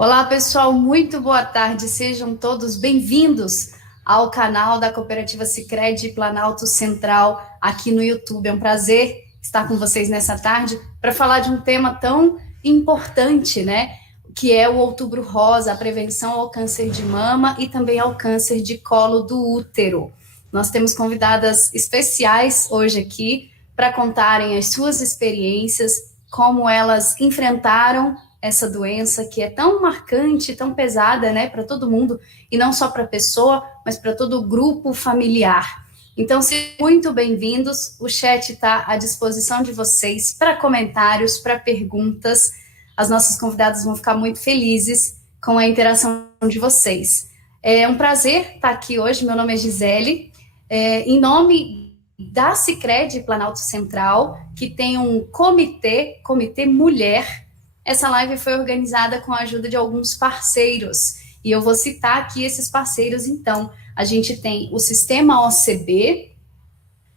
Olá, pessoal, muito boa tarde. Sejam todos bem-vindos ao canal da Cooperativa Sicredi Planalto Central aqui no YouTube. É um prazer estar com vocês nessa tarde para falar de um tema tão importante, né? Que é o Outubro Rosa, a prevenção ao câncer de mama e também ao câncer de colo do útero. Nós temos convidadas especiais hoje aqui para contarem as suas experiências, como elas enfrentaram essa doença que é tão marcante, tão pesada, né, para todo mundo, e não só para a pessoa, mas para todo o grupo familiar. Então, sejam muito bem-vindos. O chat está à disposição de vocês para comentários, para perguntas. As nossas convidadas vão ficar muito felizes com a interação de vocês. É um prazer estar aqui hoje. Meu nome é Gisele. Em nome da Sicredi Planalto Central, que tem um comitê Mulher. Essa live foi organizada com a ajuda de alguns parceiros, e eu vou citar aqui esses parceiros, então. A gente tem o Sistema OCB,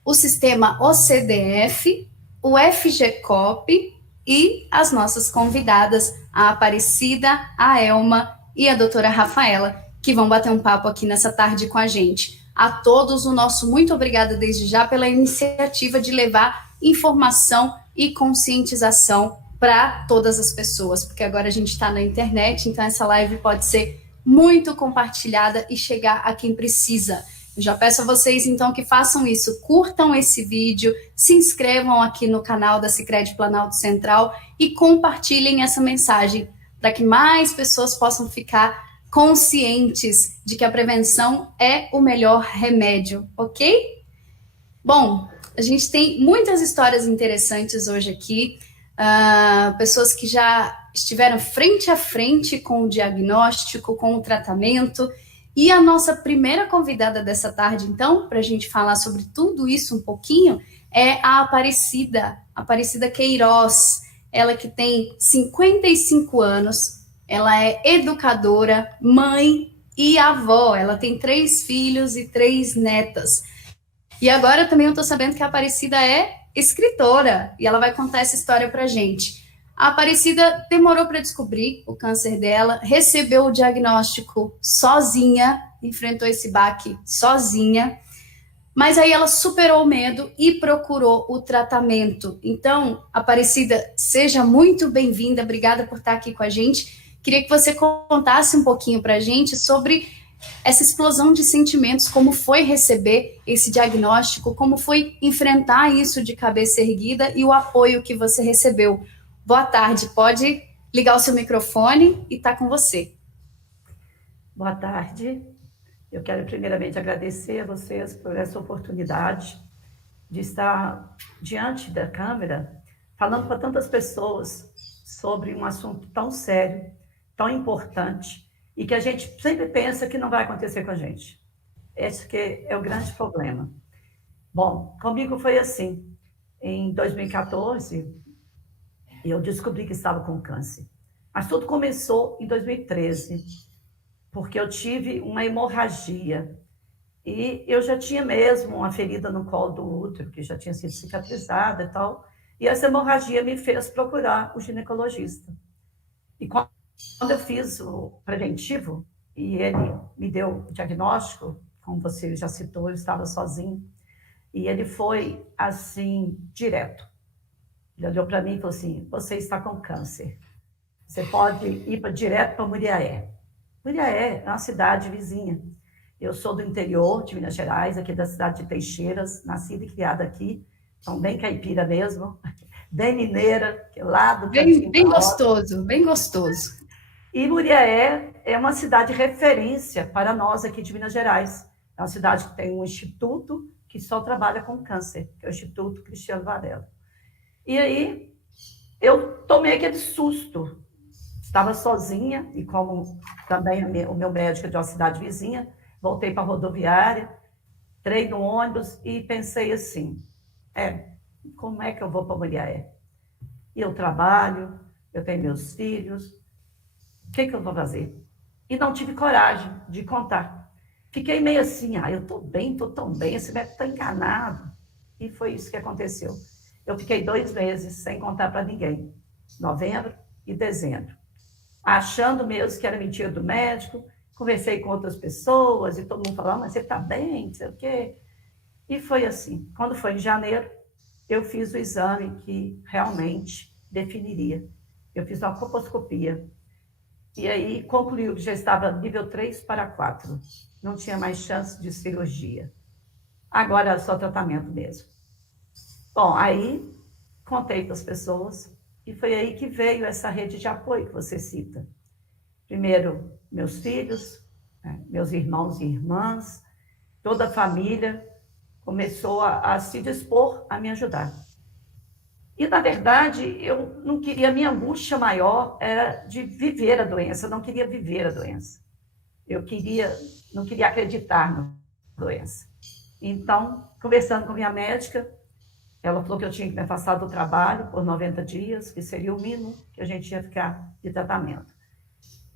o Sistema OCDF, o FGCOP e as nossas convidadas, a Aparecida, a Elma e a doutora Rafaela, que vão bater um papo aqui nessa tarde com a gente. A todos, o nosso muito obrigada desde já pela iniciativa de levar informação e conscientização para todas as pessoas, porque agora a gente está na internet, então essa live pode ser muito compartilhada e chegar a quem precisa. Eu já peço a vocês, então, que façam isso, curtam esse vídeo, se inscrevam aqui no canal da Sicredi Planalto Central e compartilhem essa mensagem, para que mais pessoas possam ficar conscientes de que a prevenção é o melhor remédio, ok? Bom, a gente tem muitas histórias interessantes hoje aqui, pessoas que já estiveram frente a frente com o diagnóstico, com o tratamento. E a nossa primeira convidada dessa tarde, então, para a gente falar sobre tudo isso um pouquinho, é a Aparecida Queiroz. Ela que tem 55 anos, ela é educadora, mãe e avó. Ela tem 3 filhos e 3 netas. E agora também eu estou sabendo que a Aparecida é escritora, e ela vai contar essa história para a gente. A Aparecida demorou para descobrir o câncer dela, recebeu o diagnóstico sozinha, enfrentou esse baque sozinha, mas aí ela superou o medo e procurou o tratamento. Então, Aparecida, seja muito bem-vinda, obrigada por estar aqui com a gente. Queria que você contasse um pouquinho para a gente sobre essa explosão de sentimentos, como foi receber esse diagnóstico, como foi enfrentar isso de cabeça erguida e o apoio que você recebeu. Boa tarde, pode ligar o seu microfone e está com você. Boa tarde. Eu quero primeiramente agradecer a vocês por essa oportunidade de estar diante da câmera, falando para tantas pessoas sobre um assunto tão sério, tão importante, e que a gente sempre pensa que não vai acontecer com a gente. Esse que é o grande problema. Bom, comigo foi assim. Em 2014, eu descobri que estava com câncer. Mas tudo começou em 2013, porque eu tive uma hemorragia. E eu já tinha mesmo uma ferida no colo do útero, que já tinha sido cicatrizada e tal. E essa hemorragia me fez procurar o ginecologista. E quando eu fiz o preventivo, e ele me deu o diagnóstico, como você já citou, eu estava sozinho, e ele foi assim, direto. Ele olhou para mim e falou assim: você está com câncer. Você pode ir direto para Muriaé. Muriaé é uma cidade vizinha. Eu sou do interior de Minas Gerais, aqui da cidade de Teixeiras, nascida e criada aqui, então bem caipira mesmo, bem mineira, lá do cantinho Bem da roça. gostoso, bem gostoso. E Muriaé é uma cidade referência para nós aqui de Minas Gerais. É uma cidade que tem um instituto que só trabalha com câncer, que é o Instituto Cristiano Varela. E aí eu tomei aquele susto. Estava sozinha, e como também o meu médico é de uma cidade vizinha, voltei para a rodoviária, entrei no ônibus e pensei assim: como é que eu vou para Muriaé? E eu trabalho, eu tenho meus filhos, o que eu vou fazer? E não tive coragem de contar. Fiquei meio assim: eu estou bem, estou tão bem, esse médico está enganado. E foi isso que aconteceu. Eu fiquei 2 meses sem contar para ninguém, novembro e dezembro. achando mesmo que era mentira do médico. Conversei com outras pessoas e todo mundo falava, mas você está bem, não sei o quê. E foi assim. Quando foi em janeiro, eu fiz o exame que realmente definiria. Eu fiz uma colposcopia. E aí concluiu que já estava nível 3 para 4. Não tinha mais chance de cirurgia. Agora é só tratamento mesmo. Bom, aí contei para as pessoas e foi aí que veio essa rede de apoio que você cita. Primeiro, meus filhos, meus irmãos e irmãs, toda a família começou a se dispor a me ajudar. E, na verdade, eu não queria, a minha angústia maior era de viver a doença, eu não queria viver a doença. Não queria acreditar na doença. Então, conversando com minha médica, ela falou que eu tinha que me afastar do trabalho por 90 dias, que seria o mínimo que a gente ia ficar de tratamento.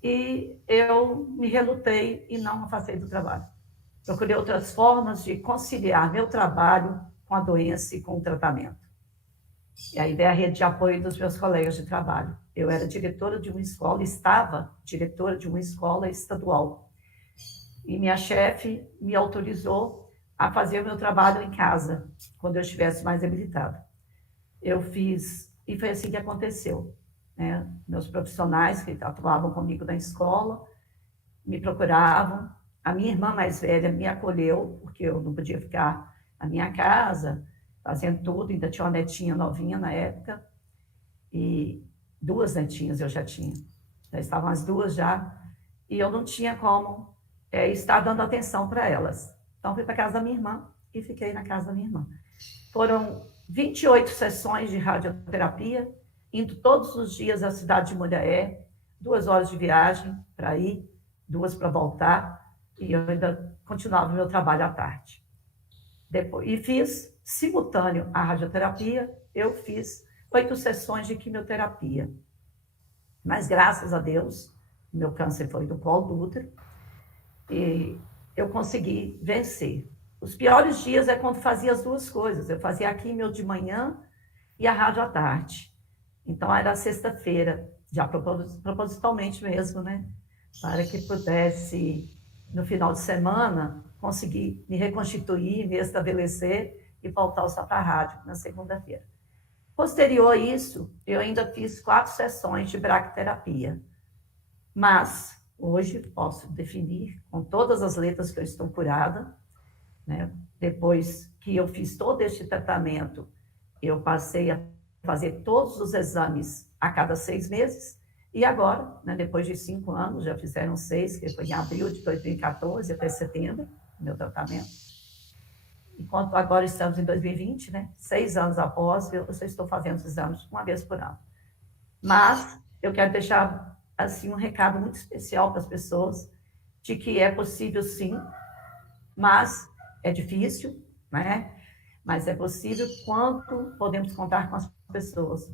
E eu me relutei e não me afastei do trabalho. Procurei outras formas de conciliar meu trabalho com a doença e com o tratamento. E aí veio a rede de apoio dos meus colegas de trabalho. Eu era diretora de uma escola, estava diretora de uma escola estadual. E minha chefe me autorizou a fazer o meu trabalho em casa, quando eu estivesse mais habilitada. Eu fiz, e foi assim que aconteceu. Né? Meus profissionais que atuavam comigo na escola me procuravam. A minha irmã mais velha me acolheu, porque eu não podia ficar na minha casa, fazendo tudo, ainda tinha uma netinha novinha na época, e 2 netinhas eu já tinha. Já estavam as 2 já, e eu não tinha como estar dando atenção para elas. Então, fui para a casa da minha irmã e fiquei na casa da minha irmã. Foram 28 sessões de radioterapia, indo todos os dias à cidade de Mulheré, 2 horas de viagem para ir, 2 para voltar, e eu ainda continuava o meu trabalho à tarde. Depois, e fiz, simultâneo à radioterapia, eu fiz 8 sessões de quimioterapia. Mas, graças a Deus, meu câncer foi do colo do útero, e eu consegui vencer. Os piores dias é quando fazia as 2 coisas. Eu fazia a quimio de manhã e a rádio à tarde. Então, era sexta-feira, já propositalmente mesmo, né? Para que pudesse, no final de semana, conseguir me reconstituir, me estabelecer e voltar só para a rádio na segunda-feira. Posterior a isso, eu ainda fiz 4 sessões de braquiterapia. Mas, hoje, posso definir com todas as letras que eu estou curada, né? Depois que eu fiz todo este tratamento, eu passei a fazer todos os exames a cada 6 meses, e agora, né, depois de 5 anos, já fizeram 6, que foi em abril de 2014 até setembro, meu tratamento. Enquanto agora estamos em 2020, né, 6 anos após, eu só estou fazendo os exames uma vez por ano. Mas eu quero deixar assim um recado muito especial para as pessoas, de que é possível sim, mas é difícil, né? Mas é possível quanto podemos contar com as pessoas.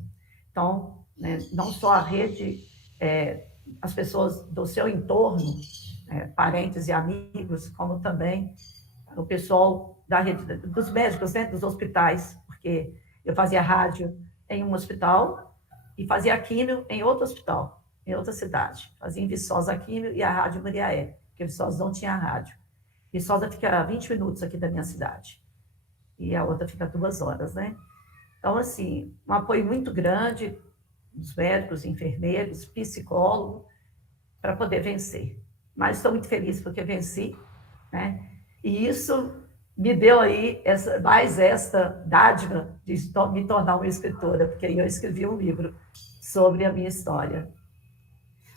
Então, né, não só a rede, as pessoas do seu entorno, parentes e amigos, como também o pessoal da rede, dos médicos, né, dos hospitais, porque eu fazia rádio em um hospital e fazia químio em outro hospital, em outra cidade. Fazia em Viçosa a químio e a rádio Muriaé, porque Viçosa não tinha rádio. Viçosa fica a 20 minutos aqui da minha cidade. E a outra fica 2 horas, né? Então, assim, um apoio muito grande dos médicos, enfermeiros, psicólogos, para poder vencer. Mas estou muito feliz porque venci, né? E isso me deu aí mais esta dádiva de me tornar uma escritora, porque aí eu escrevi um livro sobre a minha história.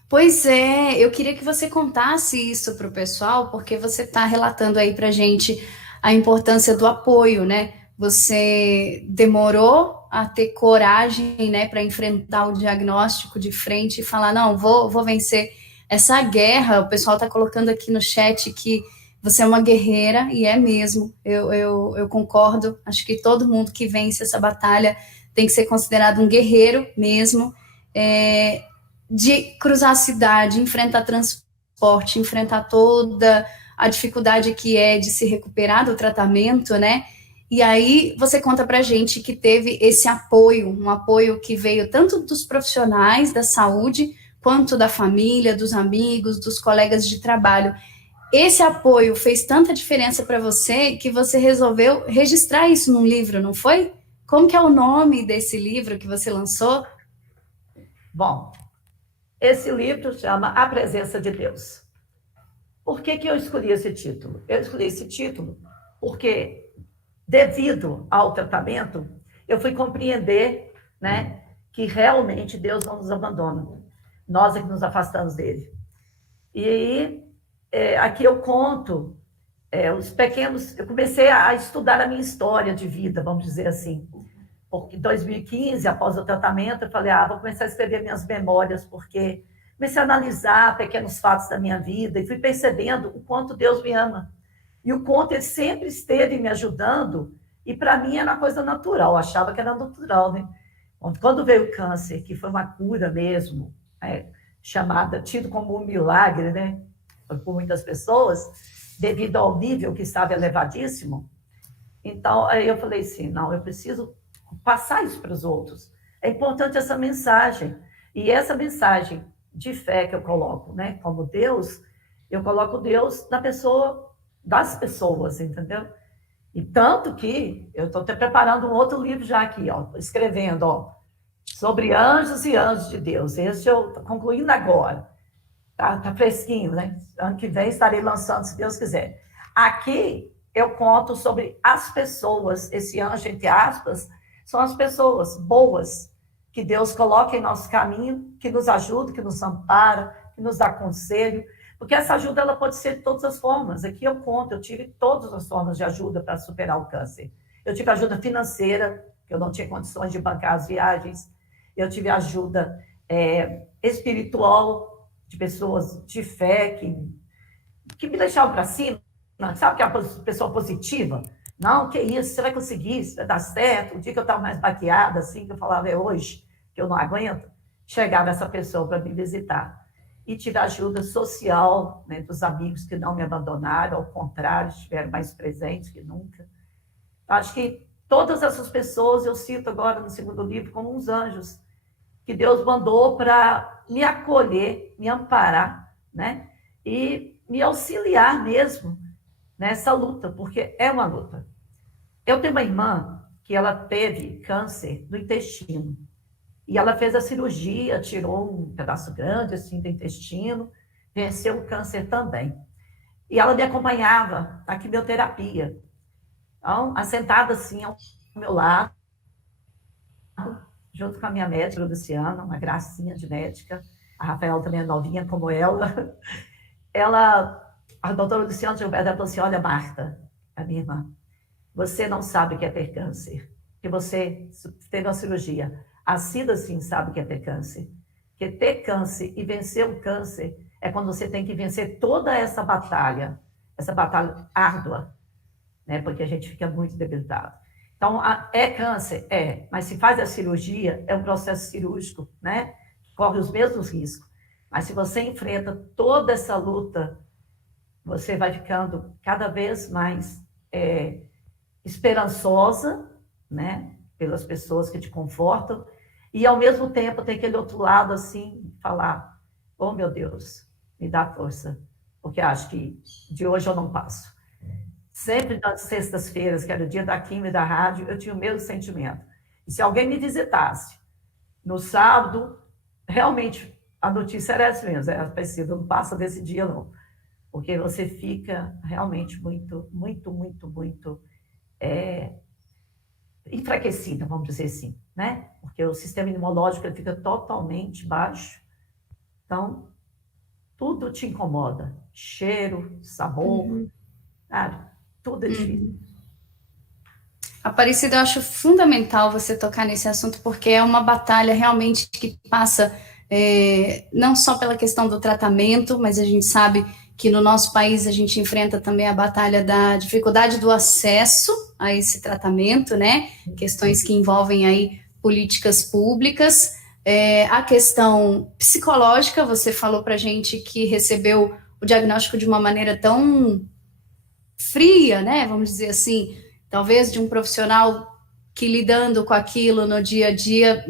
Pois é, eu queria que você contasse isso para o pessoal, porque você está relatando aí para a gente a importância do apoio, né? Você demorou a ter coragem, né, para enfrentar o diagnóstico de frente e falar, não, vou vencer essa guerra. O pessoal está colocando aqui no chat que você é uma guerreira, e é mesmo, eu concordo. Acho que todo mundo que vence essa batalha tem que ser considerado um guerreiro mesmo, de cruzar a cidade, enfrentar transporte, enfrentar toda a dificuldade que é de se recuperar do tratamento, né? E aí você conta pra gente que teve esse apoio, um apoio que veio tanto dos profissionais da saúde, quanto da família, dos amigos, dos colegas de trabalho. Esse apoio fez tanta diferença para você que você resolveu registrar isso num livro, não foi? Como que é o nome desse livro que você lançou? Bom, esse livro chama A Presença de Deus. Por que eu escolhi esse título? Eu escolhi esse título porque, devido ao tratamento, eu fui compreender, né, que realmente Deus não nos abandona. Nós é que nos afastamos dele. E aí, aqui eu conto os pequenos... Eu comecei a estudar a minha história de vida, vamos dizer assim. Porque em 2015, após o tratamento, eu falei, vou começar a escrever minhas memórias, porque comecei a analisar pequenos fatos da minha vida e fui percebendo o quanto Deus me ama. E o quanto ele sempre esteve me ajudando, e para mim era uma coisa natural, eu achava que era natural, né? Quando veio o câncer, que foi uma cura mesmo, tido como um milagre, né? Por muitas pessoas, devido ao nível que estava elevadíssimo. Então, aí eu falei assim, não, eu preciso passar isso para os outros. É importante essa mensagem. E essa mensagem de fé que eu coloco, né, como Deus, eu coloco Deus na pessoa, das pessoas, entendeu? E tanto que eu estou até preparando um outro livro já aqui, escrevendo, sobre anjos e anjos de Deus. Esse eu estou concluindo agora. Tá fresquinho, né? Ano que vem estarei lançando, se Deus quiser. Aqui eu conto sobre as pessoas, esse anjo, entre aspas, são as pessoas boas que Deus coloca em nosso caminho, que nos ajuda, que nos ampara, que nos dá conselho, porque essa ajuda ela pode ser de todas as formas. Aqui eu conto, eu tive todas as formas de ajuda para superar o câncer. Eu tive ajuda financeira, que eu não tinha condições de bancar as viagens. Eu tive ajuda espiritual, de pessoas de fé que me deixavam para cima, sabe que é uma pessoa positiva? Não, que isso, você vai conseguir, isso vai dar certo. O dia que eu estava mais baqueada, assim, que eu falava, hoje, que eu não aguento, chegava essa pessoa para me visitar. E tive ajuda social, né, dos amigos que não me abandonaram, ao contrário, estiveram mais presentes que nunca. Acho que todas essas pessoas, eu cito agora no segundo livro, como uns anjos, que Deus mandou para me acolher, me amparar, né? E me auxiliar mesmo nessa luta, porque é uma luta. Eu tenho uma irmã que ela teve câncer do intestino, e ela fez a cirurgia, tirou um pedaço grande assim do intestino, venceu o câncer também. E ela me acompanhava na quimioterapia. Então, assentada assim ao meu lado, junto com a minha médica, a Luciana, uma gracinha de médica. A Rafaela também é novinha como ela. A doutora Luciana Gilberto, falou assim, olha, Marta, a minha irmã, você não sabe o que é ter câncer, que você teve uma cirurgia. A Cida, sim, sabe o que é ter câncer. Que ter câncer e vencer o câncer é quando você tem que vencer toda essa batalha árdua, né? Porque a gente fica muito debilitado. Então, é câncer? É, mas se faz a cirurgia, é um processo cirúrgico, né? Corre os mesmos riscos. Mas se você enfrenta toda essa luta, você vai ficando cada vez mais esperançosa, né? Pelas pessoas que te confortam, e ao mesmo tempo tem aquele outro lado assim, falar, oh meu Deus, me dá força, porque acho que de hoje eu não passo. Sempre nas sextas-feiras, que era o dia da quimio e da rádio, eu tinha o mesmo sentimento. E se alguém me visitasse no sábado, realmente a notícia era essa mesmo, era parecida, não passa desse dia não, porque você fica realmente muito, muito, muito, muito enfraquecida, vamos dizer assim, né? Porque o sistema imunológico ele fica totalmente baixo, então tudo te incomoda, cheiro, sabor, sabe? Tudo é difícil. Aparecida, eu acho fundamental você tocar nesse assunto, porque é uma batalha realmente que passa não só pela questão do tratamento, mas a gente sabe que no nosso país a gente enfrenta também a batalha da dificuldade do acesso a esse tratamento, né? Questões que envolvem aí políticas públicas, a questão psicológica, você falou pra gente que recebeu o diagnóstico de uma maneira tão fria, né? Vamos dizer assim, talvez de um profissional que lidando com aquilo no dia a dia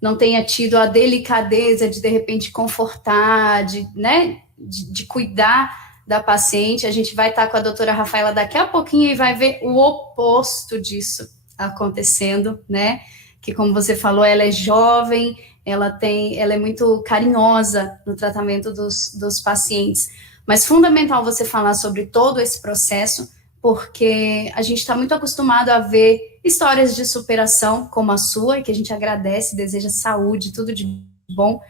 não tenha tido a delicadeza de repente, confortar, né, de cuidar da paciente. A gente vai estar com a doutora Rafaela daqui a pouquinho e vai ver o oposto disso acontecendo, né? Que, como você falou, ela é jovem, ela é muito carinhosa no tratamento dos pacientes. Mas fundamental você falar sobre todo esse processo, porque a gente está muito acostumado a ver histórias de superação como a sua, e que a gente agradece, deseja saúde, tudo de bom,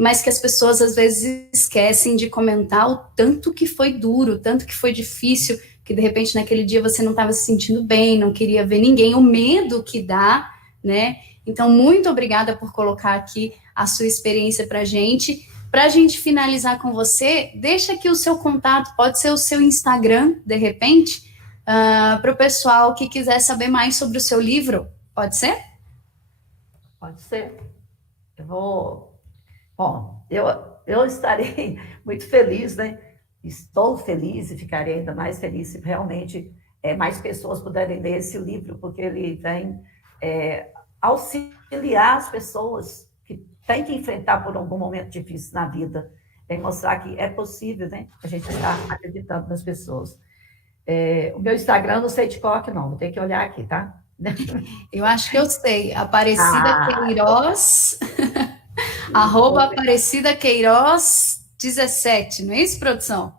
mas que as pessoas às vezes esquecem de comentar o tanto que foi duro, o tanto que foi difícil, que de repente naquele dia você não estava se sentindo bem, não queria ver ninguém, o medo que dá, né? Então, muito obrigada por colocar aqui a sua experiência para a gente. Para a gente finalizar com você, deixa aqui o seu contato, pode ser o seu Instagram, de repente, para o pessoal que quiser saber mais sobre o seu livro. Pode ser? Pode ser. Bom, eu estarei muito feliz, né? Estou feliz e ficarei ainda mais feliz se realmente mais pessoas puderem ler esse livro, porque ele vem auxiliar as pessoas que têm que enfrentar por algum momento difícil na vida, mostrar que é possível, né? A gente está acreditando nas pessoas. O meu Instagram não sei de qual que não, vou ter que olhar aqui, tá? Eu acho que eu sei, Aparecida Queiroz, @ Aparecida Queiroz 17, não é isso, produção?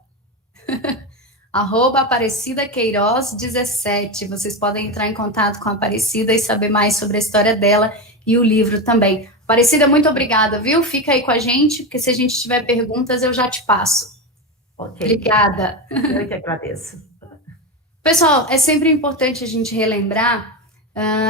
@ Aparecida Queiroz 17. Vocês podem entrar em contato com a Aparecida e saber mais sobre a história dela e o livro também. Aparecida, muito obrigada, viu? Fica aí com a gente, porque se a gente tiver perguntas, eu já te passo. Ok. Obrigada. Eu que agradeço. Pessoal, é sempre importante a gente relembrar,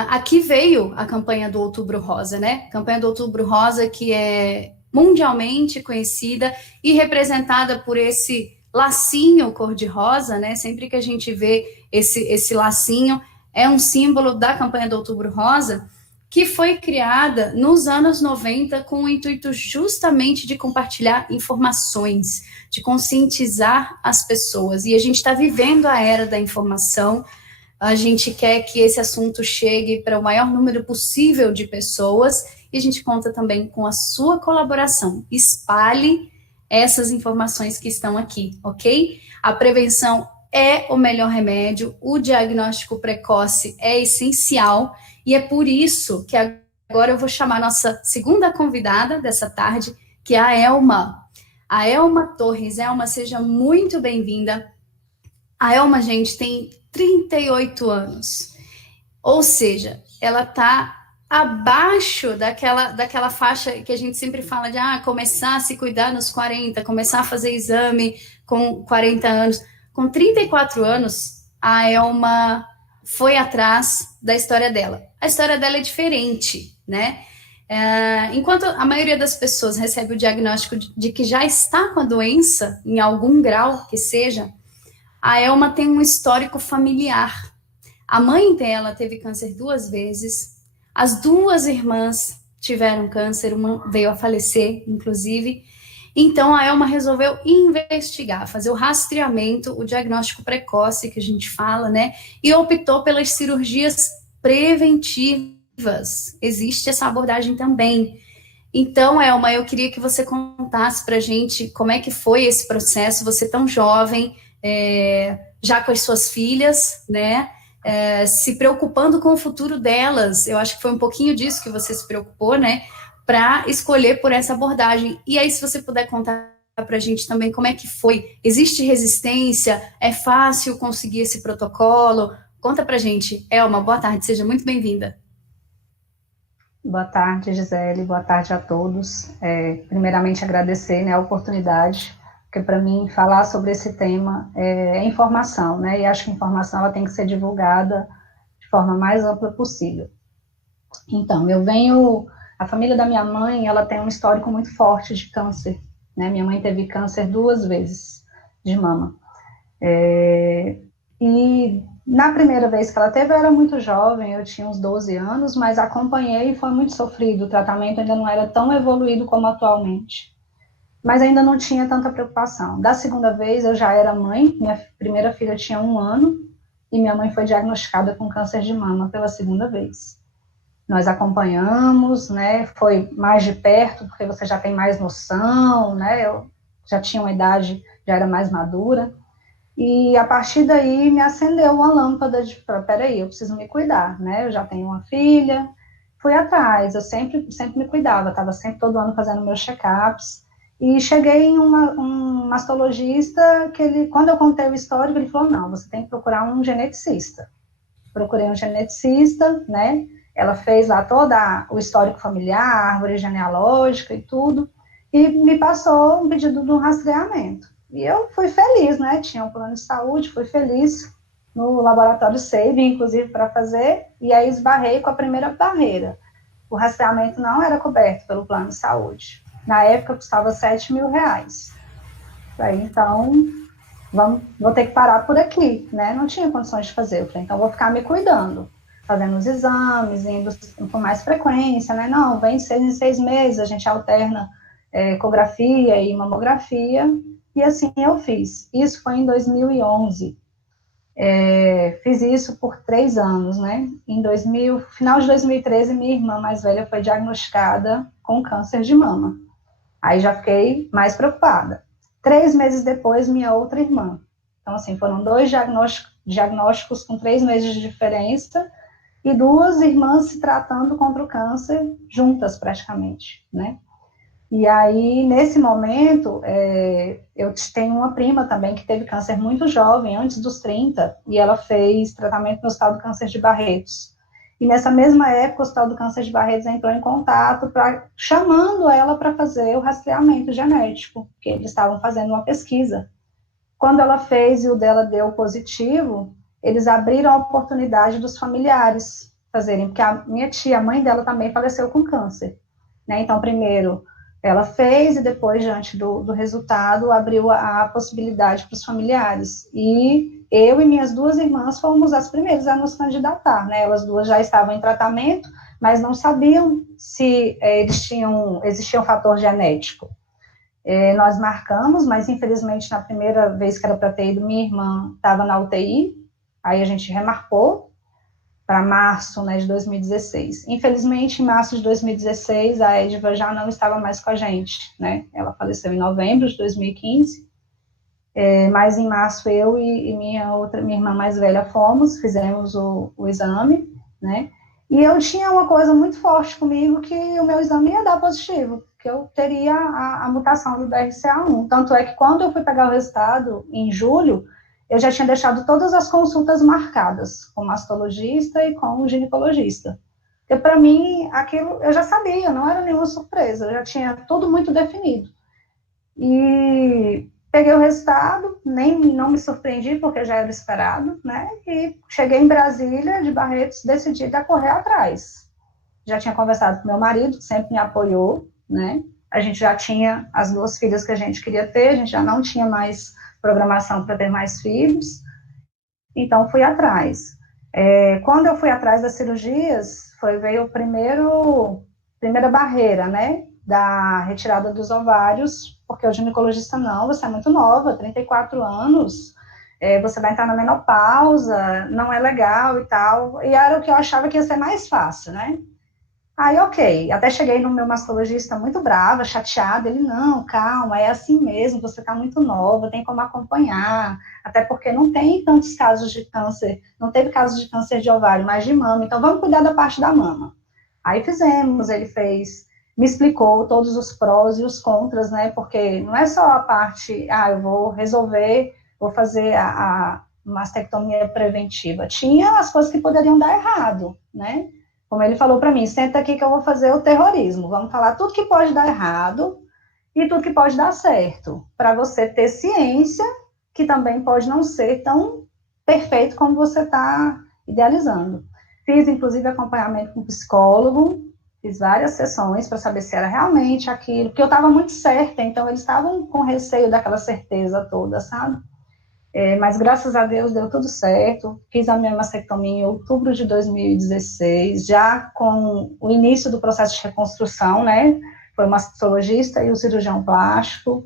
aqui veio a campanha do Outubro Rosa, né? A campanha do Outubro Rosa, que é mundialmente conhecida e representada por esse lacinho cor-de-rosa, né? Sempre que a gente vê esse lacinho, é um símbolo da campanha do Outubro Rosa, que foi criada nos anos 90 com o intuito justamente de compartilhar informações, de conscientizar as pessoas. E a gente está vivendo a era da informação, a gente quer que esse assunto chegue para o maior número possível de pessoas, e a gente conta também com a sua colaboração. Espalhe essas informações que estão aqui, ok? A prevenção é o melhor remédio, o diagnóstico precoce é essencial, e é por isso que agora eu vou chamar a nossa segunda convidada dessa tarde, que é a Elma. A Elma Torres. Elma, seja muito bem-vinda. A Elma, gente, tem 38 anos, ou seja, ela está abaixo daquela faixa que a gente sempre fala de começar a se cuidar nos 40, começar a fazer exame com 40 anos. Com 34 anos, a Elma foi atrás da história dela. A história dela é diferente, né? Enquanto a maioria das pessoas recebe o diagnóstico de que já está com a doença, em algum grau que seja, a Elma tem um histórico familiar. A mãe dela teve câncer 2 vezes, as 2 irmãs tiveram câncer, uma veio a falecer, inclusive. Então, a Elma resolveu investigar, fazer o rastreamento, o diagnóstico precoce, que a gente fala, né? E optou pelas cirurgias preventivas. Existe essa abordagem também. Então, Elma, eu queria que você contasse pra gente como é que foi esse processo, você tão jovem, já com as suas filhas, né? Se preocupando com o futuro delas. Eu acho que foi um pouquinho disso que você se preocupou, né? Para escolher por essa abordagem. E aí, se você puder contar para a gente também como é que foi. Existe resistência? É fácil conseguir esse protocolo? Conta para a gente. Elma, boa tarde, seja muito bem-vinda. Boa tarde, Gisele, boa tarde a todos. Primeiramente, agradecer, né, a oportunidade, porque para mim falar sobre esse tema é informação, né, e acho que a informação ela tem que ser divulgada de forma mais ampla possível. Então, a família da minha mãe, ela tem um histórico muito forte de câncer, né, minha mãe teve câncer 2 vezes de mama, e na primeira vez que ela teve, eu era muito jovem, eu tinha uns 12 anos, mas acompanhei e foi muito sofrido, o tratamento ainda não era tão evoluído como atualmente, mas ainda não tinha tanta preocupação. Da segunda vez, eu já era mãe, minha primeira filha tinha 1 ano, e minha mãe foi diagnosticada com câncer de mama pela segunda vez. nós acompanhamos, né, foi mais de perto, porque você já tem mais noção, né, eu já tinha uma idade, já era mais madura, e a partir daí me acendeu uma lâmpada de, peraí, eu preciso me cuidar, né, eu já tenho uma filha, fui atrás, eu sempre me cuidava, estava sempre todo ano fazendo meus check-ups, e cheguei em um mastologista, que ele, quando eu contei o histórico, ele falou, não, você tem que procurar um geneticista. Procurei um geneticista, né, ela fez lá todo o histórico familiar, a árvore genealógica e tudo, e me passou um pedido de um rastreamento. E eu fui feliz, né, tinha um plano de saúde, fui feliz no laboratório SEIB, inclusive, para fazer, e aí esbarrei com a primeira barreira. O rastreamento não era coberto pelo plano de saúde. Na época, custava R$7.000. Aí, então, vou ter que parar por aqui, né? Não tinha condições de fazer. Eu falei, então vou ficar me cuidando, fazendo os exames, indo com mais frequência, né? Não, vem 6 em 6 meses, a gente alterna ecografia e mamografia, e assim eu fiz. Isso foi em 2011. Fiz isso por 3 anos, né? Final de 2013, minha irmã mais velha foi diagnosticada com câncer de mama. Aí já fiquei mais preocupada. 3 meses depois, minha outra irmã. Então, assim, foram 2 diagnósticos com 3 meses de diferença e 2 irmãs se tratando contra o câncer juntas, praticamente, né? E aí, nesse momento, eu tenho uma prima também que teve câncer muito jovem, antes dos 30, e ela fez tratamento no Hospital do Câncer de Barretos. E nessa mesma época, o Hospital do Câncer de Barretos entrou em contato, chamando ela para fazer o rastreamento genético, porque eles estavam fazendo uma pesquisa. Quando ela fez e o dela deu positivo, eles abriram a oportunidade dos familiares fazerem, porque a minha tia, a mãe dela também faleceu com câncer, né? Então, primeiro, ela fez e depois, diante do resultado, abriu a possibilidade para os familiares. E eu e minhas 2 irmãs fomos as primeiras a nos candidatar, né? Elas 2 já estavam em tratamento, mas não sabiam se existia um fator genético. Nós marcamos, mas infelizmente na primeira vez que era para ter ido, minha irmã estava na UTI, aí a gente remarcou para março, né, de 2016. Infelizmente, em março de 2016, a Edva já não estava mais com a gente, né? Ela faleceu em novembro de 2015, mas em março eu e minha irmã mais velha fizemos o exame, né? E eu tinha uma coisa muito forte comigo, que o meu exame ia dar positivo, que eu teria a mutação do BRCA1. Tanto é que quando eu fui pegar o resultado, em julho, eu já tinha deixado todas as consultas marcadas, com o mastologista e com o ginecologista. Porque, para mim, aquilo eu já sabia, não era nenhuma surpresa, eu já tinha tudo muito definido. E peguei o resultado, não me surpreendi, porque já era esperado, né? E cheguei em Brasília, de Barretos, decidida a correr atrás. Já tinha conversado com meu marido, que sempre me apoiou, né? A gente já tinha as 2 filhas que a gente queria ter, a gente já não tinha mais programação para ter mais filhos, então fui atrás. Quando eu fui atrás das cirurgias, veio a primeira barreira, né, da retirada dos ovários, porque o ginecologista não, você é muito nova, 34 anos, você vai entrar na menopausa, não é legal e tal, e era o que eu achava que ia ser mais fácil, né? Aí, ok, até cheguei no meu mastologista muito brava, chateada, ele, não, calma, é assim mesmo, você tá muito nova, tem como acompanhar, até porque não tem tantos casos de câncer, não teve casos de câncer de ovário, mas de mama, então vamos cuidar da parte da mama. Aí fizemos, ele me explicou todos os prós e os contras, né, porque não é só a parte, eu vou fazer a mastectomia preventiva, tinha as coisas que poderiam dar errado, né, como ele falou para mim, senta aqui que eu vou fazer o terrorismo, vamos falar tudo que pode dar errado e tudo que pode dar certo, para você ter ciência que também pode não ser tão perfeito como você está idealizando. Fiz, inclusive, acompanhamento com psicólogo, fiz várias sessões para saber se era realmente aquilo, porque eu estava muito certa, então eles estavam com receio daquela certeza toda, sabe? Mas graças a Deus deu tudo certo, fiz a minha mastectomia em outubro de 2016, já com o início do processo de reconstrução, né, foi o mastologista e o cirurgião plástico,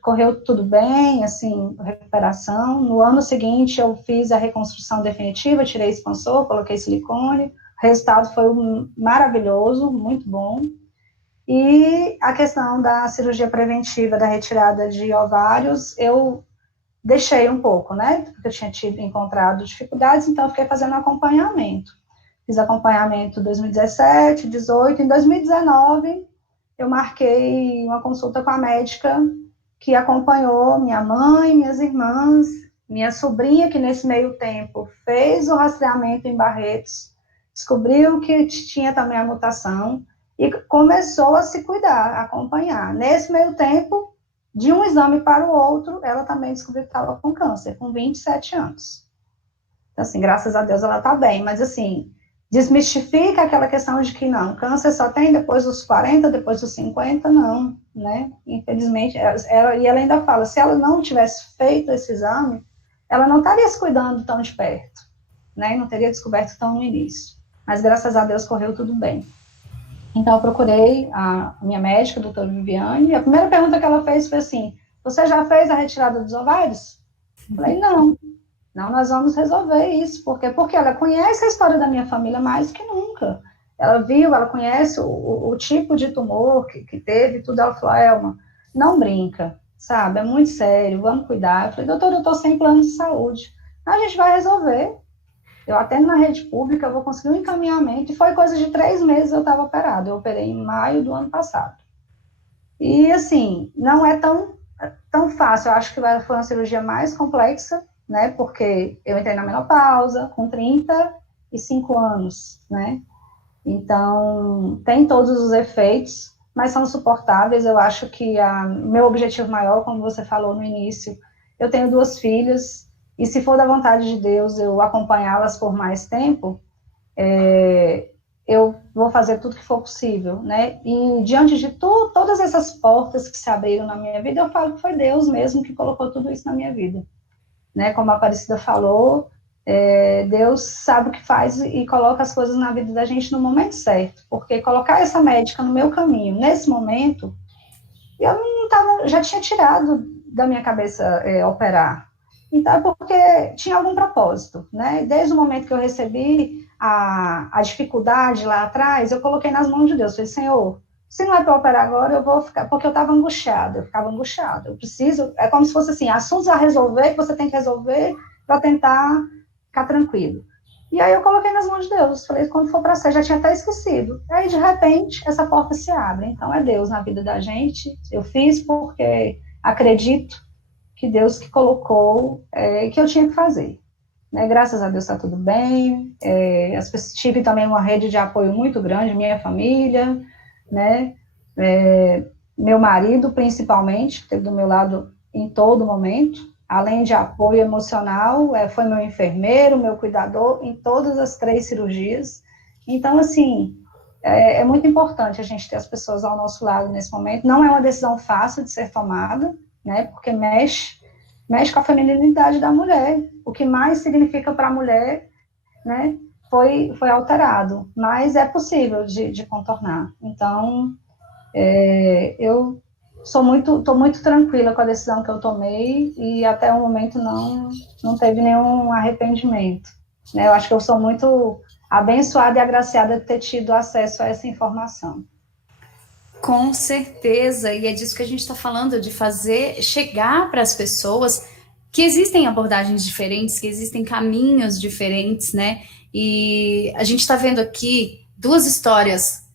correu tudo bem, assim, recuperação. No ano seguinte eu fiz a reconstrução definitiva, tirei expansor, coloquei silicone, resultado foi maravilhoso, muito bom. E a questão da cirurgia preventiva, da retirada de ovários, eu deixei um pouco, né? Porque eu tinha encontrado dificuldades, então eu fiquei fazendo acompanhamento. Fiz acompanhamento em 2017, 2018, em 2019 eu marquei uma consulta com a médica que acompanhou minha mãe, minhas irmãs, minha sobrinha, que nesse meio tempo fez o rastreamento em Barretos, descobriu que tinha também a mutação e começou a se cuidar, a acompanhar. Nesse meio tempo, de um exame para o outro, ela também descobriu que estava com câncer, com 27 anos. Então, assim, graças a Deus ela está bem, mas assim, desmistifica aquela questão de que não, câncer só tem depois dos 40, depois dos 50, não, né? Infelizmente, e ela ainda fala, se ela não tivesse feito esse exame, ela não estaria se cuidando tão de perto, né? Não teria descoberto tão no início. Mas graças a Deus correu tudo bem. Então eu procurei a minha médica, a doutora Viviane, e a primeira pergunta que ela fez foi assim, você já fez a retirada dos ovários? Eu falei, não, nós vamos resolver isso, porque ela conhece a história da minha família mais que nunca. Ela viu, ela conhece o tipo de tumor que teve, tudo. Ela falou, Elma, não brinca, sabe, é muito sério, vamos cuidar. Eu falei, doutora, eu estou sem plano de saúde. A gente vai resolver. Eu atendo na rede pública, eu vou conseguir um encaminhamento, e foi coisa de 3 meses eu estava operada. Eu operei em maio do ano passado. E, assim, não é tão fácil. Eu acho que foi uma cirurgia mais complexa, né, porque eu entrei na menopausa com 35 anos, né, então tem todos os efeitos, mas são suportáveis. Eu acho que meu objetivo maior, como você falou no início, eu tenho 2 filhas, e se for da vontade de Deus eu acompanhá-las por mais tempo, eu vou fazer tudo que for possível, né, e diante de todas essas portas que se abriram na minha vida, eu falo que foi Deus mesmo que colocou tudo isso na minha vida. Né, como a Aparecida falou, Deus sabe o que faz e coloca as coisas na vida da gente no momento certo, porque colocar essa médica no meu caminho, nesse momento, eu não tava, já tinha tirado da minha cabeça operar, então é porque tinha algum propósito, né, desde o momento que eu recebi a dificuldade lá atrás, eu coloquei nas mãos de Deus, falei, Senhor, se não é para operar agora, eu vou ficar, porque eu ficava angustiada, eu preciso, é como se fosse assim, assuntos a resolver, que você tem que resolver para tentar ficar tranquilo. E aí eu coloquei nas mãos de Deus, falei, quando for para ser, já tinha até esquecido. Aí, de repente, essa porta se abre. Então, é Deus na vida da gente. Eu fiz porque acredito que Deus que colocou, que eu tinha que fazer. Né? Graças a Deus está tudo bem. Tive também uma rede de apoio muito grande, minha família, né, meu marido principalmente, que esteve do meu lado em todo momento, além de apoio emocional, foi meu enfermeiro, meu cuidador em todas as 3 cirurgias. Então, assim, é muito importante a gente ter as pessoas ao nosso lado nesse momento. Não é uma decisão fácil de ser tomada, né, porque mexe com a feminilidade da mulher, o que mais significa para a mulher, né, foi alterado, mas é possível de contornar. Então, eu estou muito tranquila com a decisão que eu tomei, e até o momento não teve nenhum arrependimento. Né? Eu acho que eu sou muito abençoada e agraciada de ter tido acesso a essa informação. Com certeza, e é disso que a gente está falando, de fazer chegar para as pessoas que existem abordagens diferentes, que existem caminhos diferentes, né? E a gente está vendo aqui 2 histórias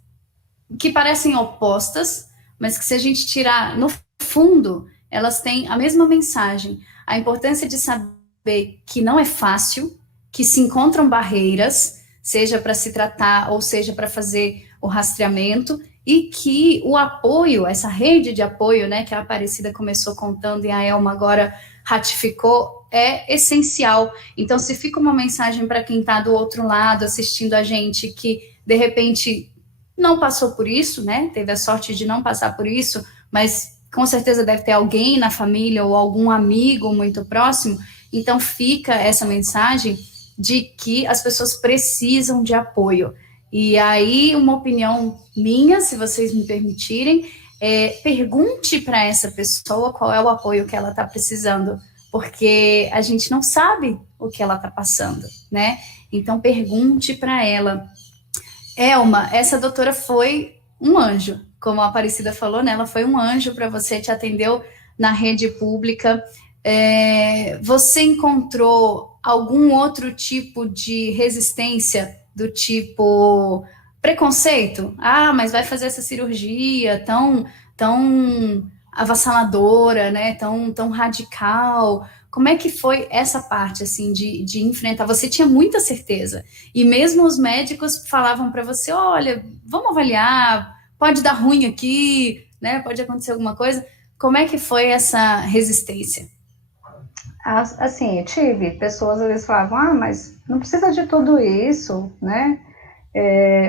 que parecem opostas, mas que, se a gente tirar no fundo, elas têm a mesma mensagem. A importância de saber que não é fácil, que se encontram barreiras, seja para se tratar ou seja para fazer o rastreamento, e que o apoio, essa rede de apoio, né, que a Aparecida começou contando e a Elma agora ratificou, é essencial. Então, se fica uma mensagem para quem está do outro lado assistindo a gente, que de repente não passou por isso, né, teve a sorte de não passar por isso, mas com certeza deve ter alguém na família ou algum amigo muito próximo, então fica essa mensagem de que as pessoas precisam de apoio. E aí, uma opinião minha, se vocês me permitirem, pergunte para essa pessoa qual é o apoio que ela está precisando, porque a gente não sabe o que ela está passando, né? Então, pergunte para ela. Elma, essa doutora foi um anjo, como a Aparecida falou, né? Ela foi um anjo para você, te atendeu na rede pública. Você encontrou algum outro tipo de resistência, do tipo preconceito? Ah, mas vai fazer essa cirurgia tão avassaladora, né? Tão radical. Como é que foi essa parte, assim, de enfrentar? Você tinha muita certeza. E mesmo os médicos falavam para você, olha, vamos avaliar, pode dar ruim aqui, né? Pode acontecer alguma coisa. Como é que foi essa resistência? Assim, eu tive pessoas às vezes falavam, mas não precisa de tudo isso, né?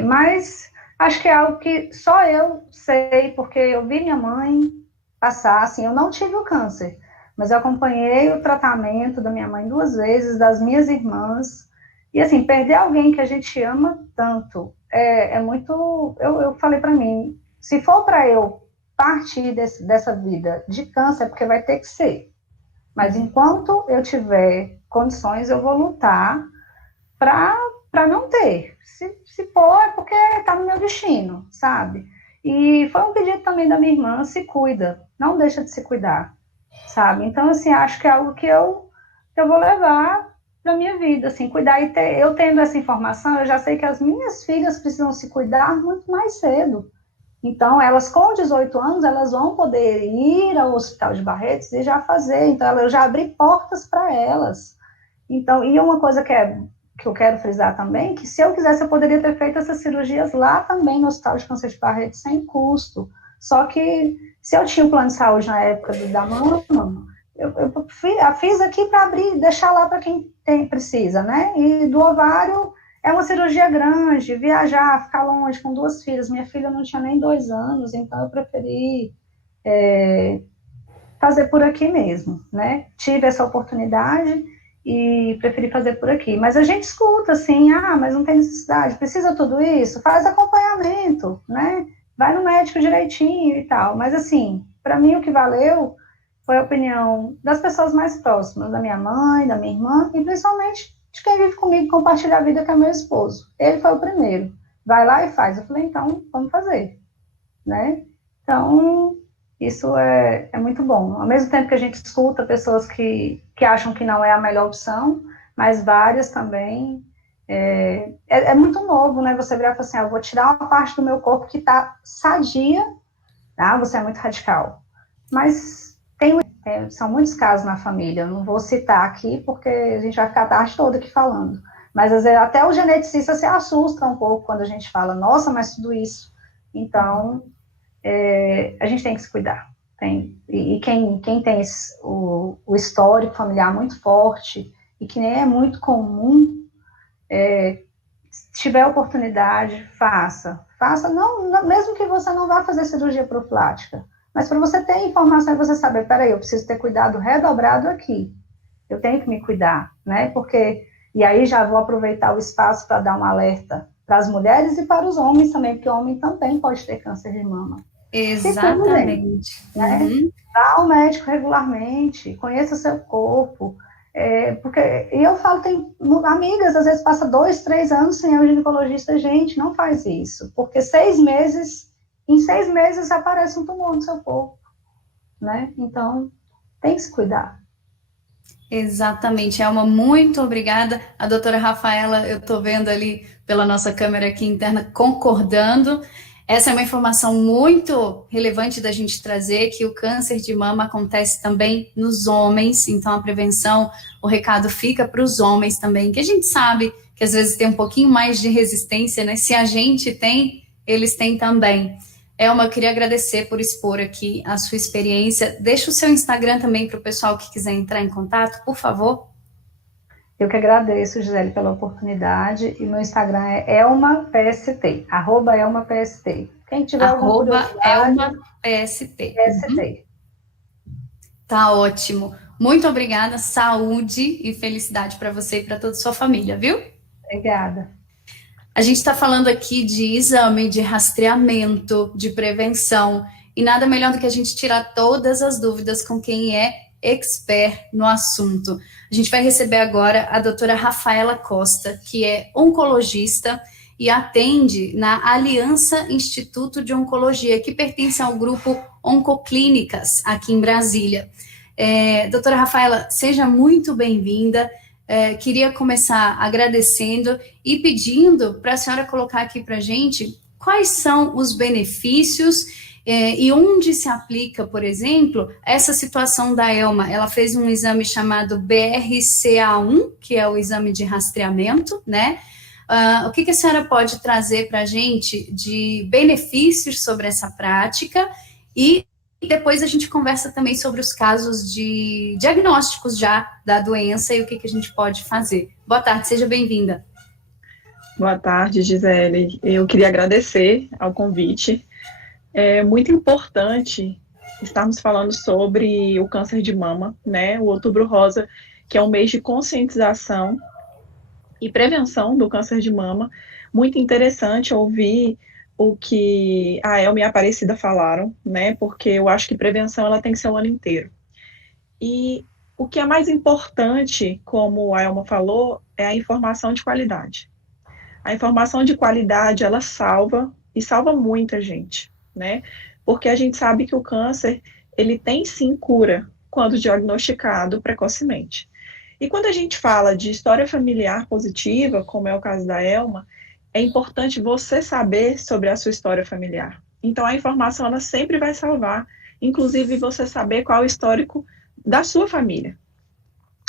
Mas acho que é algo que só eu sei, porque eu vi minha mãe passar, assim, eu não tive o câncer, mas eu acompanhei o tratamento da minha mãe 2 vezes, das minhas irmãs, e assim, perder alguém que a gente ama tanto, é muito, eu falei para mim, se for para eu partir dessa vida de câncer, é porque vai ter que ser, mas enquanto eu tiver condições, eu vou lutar para não ter. Se for, é porque está no meu destino, sabe? E foi um pedido também da minha irmã, se cuida, não deixa de se cuidar, sabe? Então, assim, acho que é algo que eu vou levar para minha vida, assim, cuidar e eu tendo essa informação, eu já sei que as minhas filhas precisam se cuidar muito mais cedo. Então, elas com 18 anos, elas vão poder ir ao Hospital de Barretos e já fazer. Então, eu já abri portas para elas. Então, e uma coisa que eu quero frisar também, que se eu quisesse, eu poderia ter feito essas cirurgias lá também no Hospital de Câncer de Barretos, sem custo. Só que, se eu tinha o plano de saúde na época da mama, eu fiz aqui para abrir, deixar lá para quem precisa, né? E do ovário, é uma cirurgia grande, viajar, ficar longe com 2 filhas. Minha filha não tinha nem 2 anos, então eu preferi fazer por aqui mesmo, né? Tive essa oportunidade e preferi fazer por aqui. Mas a gente escuta assim, mas não tem necessidade, precisa tudo isso? Faz acompanhamento, né? Vai no médico direitinho e tal. Mas assim, para mim o que valeu foi a opinião das pessoas mais próximas, da minha mãe, da minha irmã, e principalmente de quem vive comigo, compartilha a vida, que é meu esposo. Ele foi o primeiro. Vai lá e faz. Eu falei, então, vamos fazer, né? Então, isso é muito bom. Ao mesmo tempo que a gente escuta pessoas que acham que não é a melhor opção, mas várias também. É muito novo, né? Você virar e falar assim, eu vou tirar uma parte do meu corpo que está sadia, tá? Você é muito radical. Mas são muitos casos na família, eu não vou citar aqui, porque a gente vai ficar a tarde toda aqui falando. Mas, às vezes, até o geneticista se assusta um pouco quando a gente fala, nossa, mas tudo isso. Então, a gente tem que se cuidar. E quem tem o histórico familiar muito forte, e que nem é muito comum, se tiver oportunidade, faça. Faça, não, mesmo que você não vá fazer cirurgia profilática, mas para você ter informação e você saber, peraí, eu preciso ter cuidado redobrado aqui. Eu tenho que me cuidar, né? Porque, e aí já vou aproveitar o espaço para dar um alerta para as mulheres e para os homens também, porque o homem também pode ter câncer de mama. Exatamente. Né? Vá ao médico regularmente, conheça o seu corpo. Porque eu falo, tem amigas, às vezes passa 2, 3 anos sem ir ao ginecologista, gente, não faz isso, porque em 6 meses aparece um tumor no seu corpo, né? Então, tem que se cuidar. Exatamente, Elma, muito obrigada. A doutora Rafaela, eu estou vendo ali pela nossa câmera aqui interna, concordando. Essa é uma informação muito relevante da gente trazer, que o câncer de mama acontece também nos homens, então a prevenção, o recado fica para os homens também, que a gente sabe que às vezes tem um pouquinho mais de resistência, né? Se a gente tem, eles têm também. Elma, eu queria agradecer por expor aqui a sua experiência. Deixa o seu Instagram também para o pessoal que quiser entrar em contato, por favor. Eu que agradeço, Gisele, pela oportunidade. E meu Instagram é elmapst, @elmapst. Quem tiver alguma curiosidade... @elmapst. PST. Tá ótimo. Muito obrigada, saúde e felicidade para você e para toda a sua família, viu? Obrigada. A gente está falando aqui de exame, de rastreamento, de prevenção, e nada melhor do que a gente tirar todas as dúvidas com quem é expert no assunto. A gente vai receber agora a doutora Rafaela Costa, que é oncologista e atende na Aliança Instituto de Oncologia, que pertence ao grupo Oncoclínicas, aqui em Brasília. Doutora Rafaela, seja muito bem-vinda. Queria começar agradecendo e pedindo para a senhora colocar aqui para a gente quais são os benefícios e onde se aplica, por exemplo, essa situação da Elma. Ela fez um exame chamado BRCA1, que é o exame de rastreamento, né? O que a senhora pode trazer para a gente de benefícios sobre essa prática e depois a gente conversa também sobre os casos de diagnósticos já da doença e o que a gente pode fazer. Boa tarde, seja bem-vinda. Boa tarde, Gisele. Eu queria agradecer ao convite. É muito importante estarmos falando sobre o câncer de mama, né? O Outubro Rosa, que é um mês de conscientização e prevenção do câncer de mama. Muito interessante ouvir o que a Elma e a Aparecida falaram, né? Porque eu acho que prevenção ela tem que ser o ano inteiro. E o que é mais importante, como a Elma falou, é a informação de qualidade. A informação de qualidade, ela salva, e salva muita gente, né? Porque a gente sabe que o câncer, ele tem sim cura quando diagnosticado precocemente. E quando a gente fala de história familiar positiva, como é o caso da Elma, é importante você saber sobre a sua história familiar. Então, a informação, ela sempre vai salvar, inclusive você saber qual é o histórico da sua família.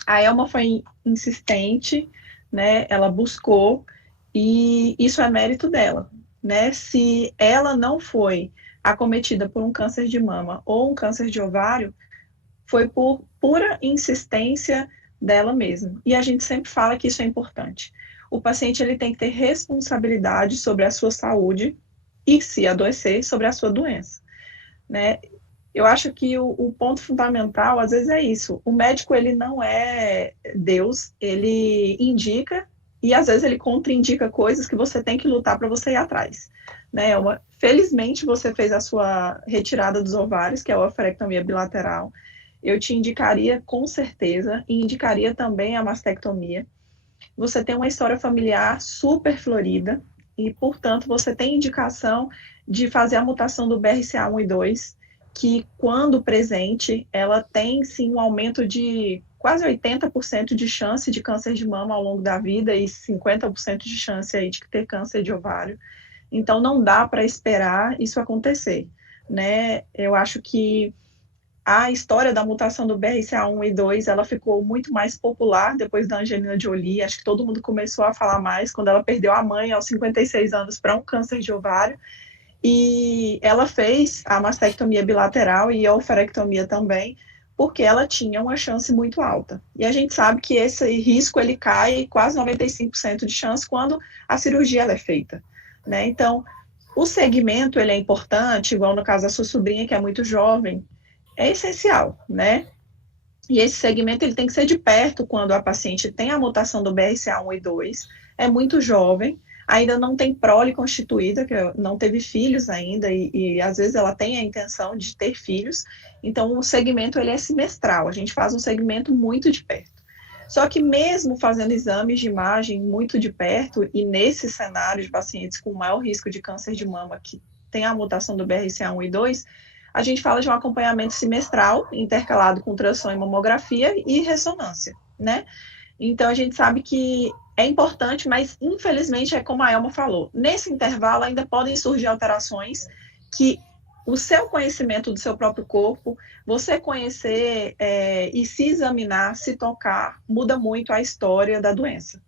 A Elma foi insistente, né? Ela buscou, e isso é mérito dela, né? Se ela não foi acometida por um câncer de mama ou um câncer de ovário, foi por pura insistência dela mesma. E a gente sempre fala que isso é importante. O paciente ele tem que ter responsabilidade sobre a sua saúde e, se adoecer, sobre a sua doença, né? Eu acho que o ponto fundamental, às vezes, é isso. O médico, ele não é Deus, ele indica e, às vezes, ele contraindica coisas que você tem que lutar para você ir atrás, né? Felizmente, você fez a sua retirada dos ovários, que é a ovarectomia bilateral. Eu te indicaria, com certeza, e indicaria também a mastectomia. Você tem uma história familiar super florida e, portanto, você tem indicação de fazer a mutação do BRCA1 e 2, que, quando presente, ela tem, sim, um aumento de quase 80% de chance de câncer de mama ao longo da vida e 50% de chance aí de ter câncer de ovário. Então, não dá para esperar isso acontecer, né? Eu acho que a história da mutação do BRCA1 e 2, ela ficou muito mais popular depois da Angelina Jolie. Acho que todo mundo começou a falar mais quando ela perdeu a mãe aos 56 anos para um câncer de ovário. E ela fez a mastectomia bilateral e a ovarectomia também, porque ela tinha uma chance muito alta. E a gente sabe que esse risco ele cai quase 95% de chance quando a cirurgia ela é feita, né? Então, o segmento ele é importante, igual no caso da sua sobrinha, que é muito jovem, é essencial, né? E esse segmento ele tem que ser de perto quando a paciente tem a mutação do BRCA1 e 2, é muito jovem, ainda não tem prole constituída, que não teve filhos ainda, e às vezes ela tem a intenção de ter filhos, então o segmento ele é semestral, a gente faz um segmento muito de perto. Só que mesmo fazendo exames de imagem muito de perto, e nesse cenário de pacientes com maior risco de câncer de mama, que tem a mutação do BRCA1 e 2, a gente fala de um acompanhamento semestral, intercalado com ultrassom e mamografia e ressonância, né? Então, a gente sabe que é importante, mas, infelizmente, é como a Elma falou, nesse intervalo ainda podem surgir alterações que o seu conhecimento do seu próprio corpo, você conhecer e se examinar, se tocar, muda muito a história da doença.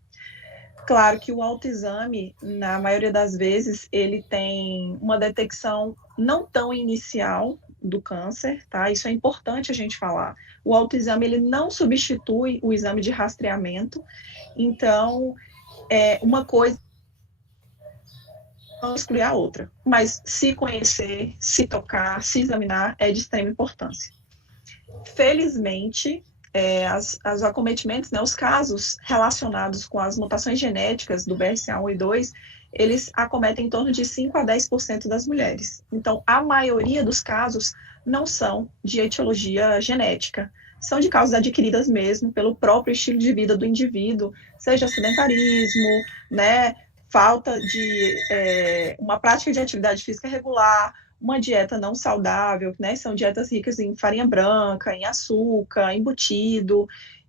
Claro que o autoexame, na maioria das vezes, ele tem uma detecção não tão inicial do câncer, tá? Isso é importante a gente falar. O autoexame, ele não substitui o exame de rastreamento, então, uma coisa não exclui a outra, mas se conhecer, se tocar, se examinar é de extrema importância. Felizmente, os acometimentos, né, os casos relacionados com as mutações genéticas do BRCA1 e 2, eles acometem em torno de 5 a 10% das mulheres. Então, a maioria dos casos não são de etiologia genética, são de causas adquiridas mesmo pelo próprio estilo de vida do indivíduo, seja sedentarismo, né, falta de uma prática de atividade física regular, uma dieta não saudável, né? São dietas ricas em farinha branca, em açúcar, embutido.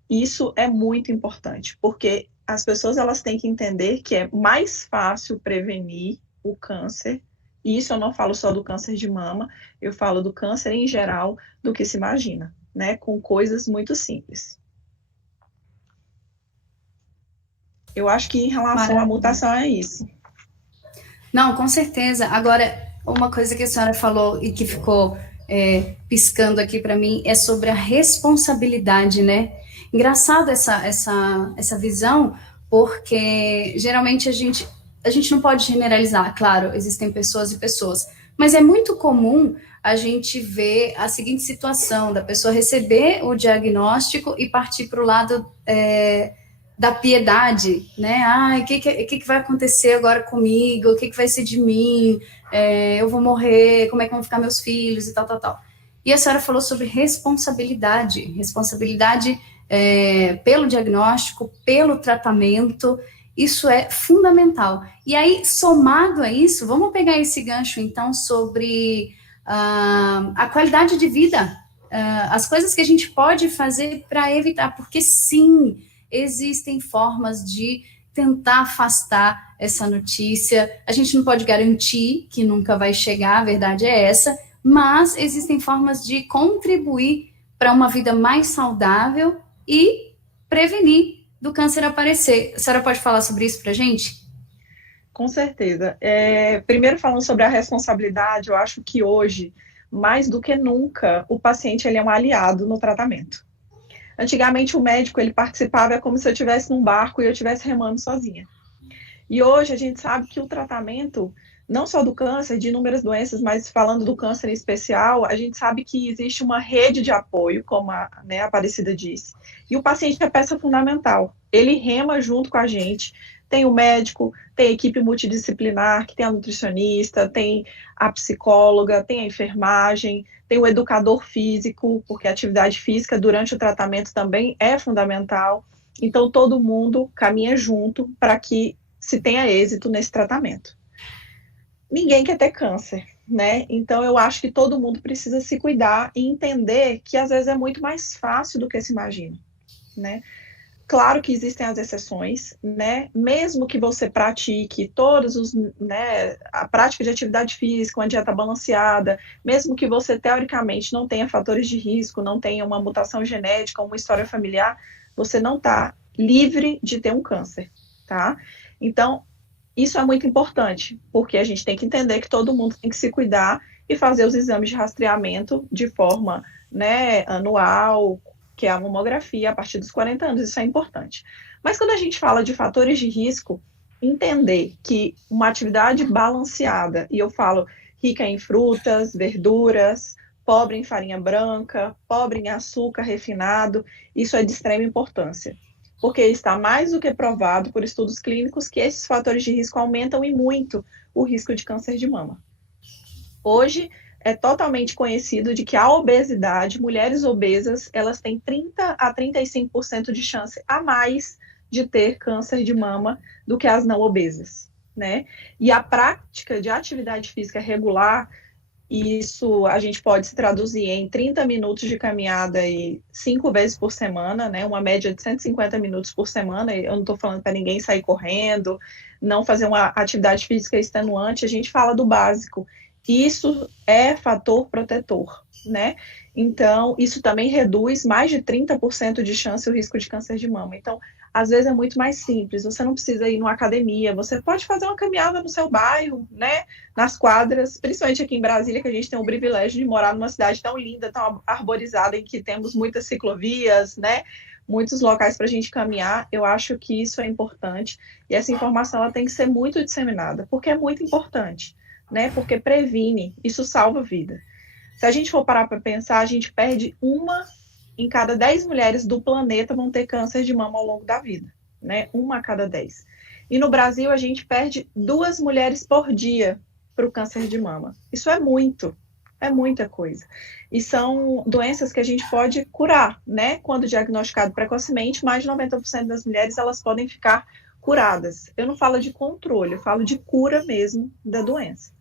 Isso é muito importante, porque as pessoas elas têm que entender que é mais fácil prevenir o câncer, e isso eu não falo só do câncer de mama, eu falo do câncer em geral, do que se imagina, né? Com coisas muito simples. Eu acho que em relação à mutação é isso. Não, com certeza. Agora, uma coisa que a senhora falou e que ficou piscando aqui para mim é sobre a responsabilidade, né? Engraçado essa visão, porque geralmente a gente não pode generalizar, claro, existem pessoas e pessoas, mas é muito comum a gente ver a seguinte situação, da pessoa receber o diagnóstico e partir para o lado da piedade, né? Ai, o que vai acontecer agora comigo? O que vai ser de mim? Eu vou morrer? Como é que vão ficar meus filhos? E tal, tal, tal. E a senhora falou sobre responsabilidade pelo diagnóstico, pelo tratamento. Isso é fundamental. E aí, somado a isso, vamos pegar esse gancho, então, sobre a qualidade de vida, as coisas que a gente pode fazer para evitar, porque sim, existem formas de tentar afastar essa notícia. A gente não pode garantir que nunca vai chegar, a verdade é essa, mas existem formas de contribuir para uma vida mais saudável e prevenir do câncer aparecer. A senhora pode falar sobre isso para a gente? Com certeza. Primeiro, falando sobre a responsabilidade, eu acho que hoje, mais do que nunca, o paciente ele é um aliado no tratamento. Antigamente, o médico ele participava como se eu estivesse num barco e eu estivesse remando sozinha. E hoje a gente sabe que o tratamento, não só do câncer, de inúmeras doenças, mas falando do câncer em especial, a gente sabe que existe uma rede de apoio, como a Aparecida disse, e o paciente é a peça fundamental. Ele rema junto com a gente. Tem o médico, tem a equipe multidisciplinar, que tem a nutricionista, tem a psicóloga, tem a enfermagem, tem o educador físico, porque a atividade física durante o tratamento também é fundamental. Então, todo mundo caminha junto para que se tenha êxito nesse tratamento. Ninguém quer ter câncer, né? Então, eu acho que todo mundo precisa se cuidar e entender que, às vezes, é muito mais fácil do que se imagina, né? Claro que existem as exceções, né? Mesmo que você pratique a prática de atividade física, uma dieta balanceada, mesmo que você teoricamente não tenha fatores de risco, não tenha uma mutação genética, uma história familiar, você não está livre de ter um câncer, tá? Então, isso é muito importante, porque a gente tem que entender que todo mundo tem que se cuidar e fazer os exames de rastreamento de forma, anual, que é a mamografia a partir dos 40 anos, isso é importante. Mas quando a gente fala de fatores de risco, entender que uma atividade balanceada, e eu falo rica em frutas, verduras, pobre em farinha branca, pobre em açúcar refinado, isso é de extrema importância, porque está mais do que provado por estudos clínicos que esses fatores de risco aumentam e muito o risco de câncer de mama. Hoje, é totalmente conhecido de que a obesidade, mulheres obesas, elas têm 30 a 35% de chance a mais de ter câncer de mama do que as não obesas, né? E a prática de atividade física regular, isso a gente pode se traduzir em 30 minutos de caminhada e 5 vezes por semana, né? Uma média de 150 minutos por semana. Eu não estou falando para ninguém sair correndo, não fazer uma atividade física extenuante, a gente fala do básico. Isso é fator protetor, né? Então, isso também reduz mais de 30% de chance o risco de câncer de mama. Então, às vezes é muito mais simples, você não precisa ir numa academia, você pode fazer uma caminhada no seu bairro, né? Nas quadras, principalmente aqui em Brasília, que a gente tem o privilégio de morar numa cidade tão linda, tão arborizada, em que temos muitas ciclovias, né? Muitos locais para a gente caminhar. Eu acho que isso é importante, e essa informação ela tem que ser muito disseminada, porque é muito importante, né? Porque previne, isso salva a vida. Se a gente for parar para pensar, a gente perde 1 em cada 10 mulheres do planeta vão ter câncer de mama ao longo da vida, né? 1 a cada 10. E no Brasil, a gente perde 2 mulheres por dia para o câncer de mama. Isso é muita coisa. E são doenças que a gente pode curar, né? Quando diagnosticado precocemente, mais de 90% das mulheres elas podem ficar curadas. Eu não falo de controle, eu falo de cura mesmo da doença.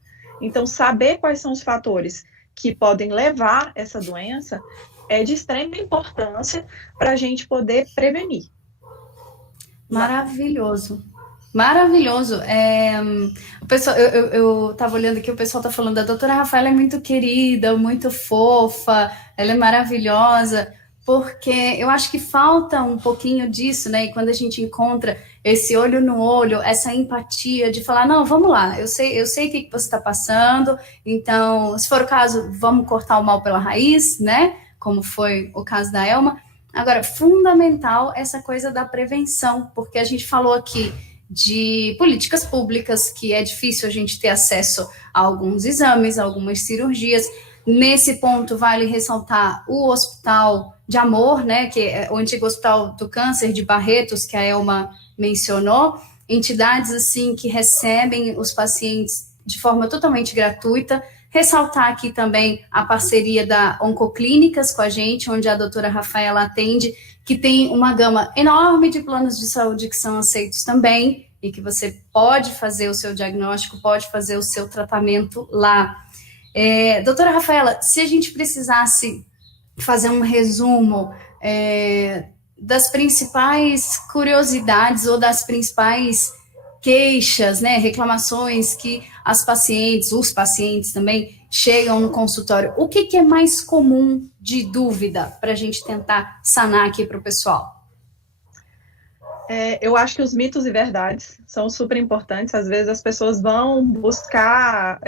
Então, saber quais são os fatores que podem levar essa doença é de extrema importância para a gente poder prevenir. Maravilhoso. Maravilhoso. O pessoal, eu estava olhando aqui, o pessoal está falando, a doutora Rafaela é muito querida, muito fofa, ela é maravilhosa, porque eu acho que falta um pouquinho disso, né? E quando a gente encontra esse olho no olho, essa empatia de falar, não, vamos lá, eu sei o que você está passando, então, se for o caso, vamos cortar o mal pela raiz, né? Como foi o caso da Elma. Agora, fundamental essa coisa da prevenção, porque a gente falou aqui de políticas públicas, que é difícil a gente ter acesso a alguns exames, a algumas cirurgias. Nesse ponto, vale ressaltar o Hospital de Amor, né, que é o antigo Hospital do Câncer de Barretos, que a Elma mencionou, entidades assim que recebem os pacientes de forma totalmente gratuita. Ressaltar aqui também a parceria da Oncoclínicas com a gente, onde a doutora Rafaela atende, que tem uma gama enorme de planos de saúde que são aceitos também, e que você pode fazer o seu diagnóstico, pode fazer o seu tratamento lá. Doutora Rafaela, se a gente precisasse fazer um resumo das principais curiosidades ou das principais queixas, né, reclamações que os pacientes também chegam no consultório, o que é mais comum de dúvida para a gente tentar sanar aqui para o pessoal? Eu acho que os mitos e verdades são super importantes. Às vezes as pessoas vão buscar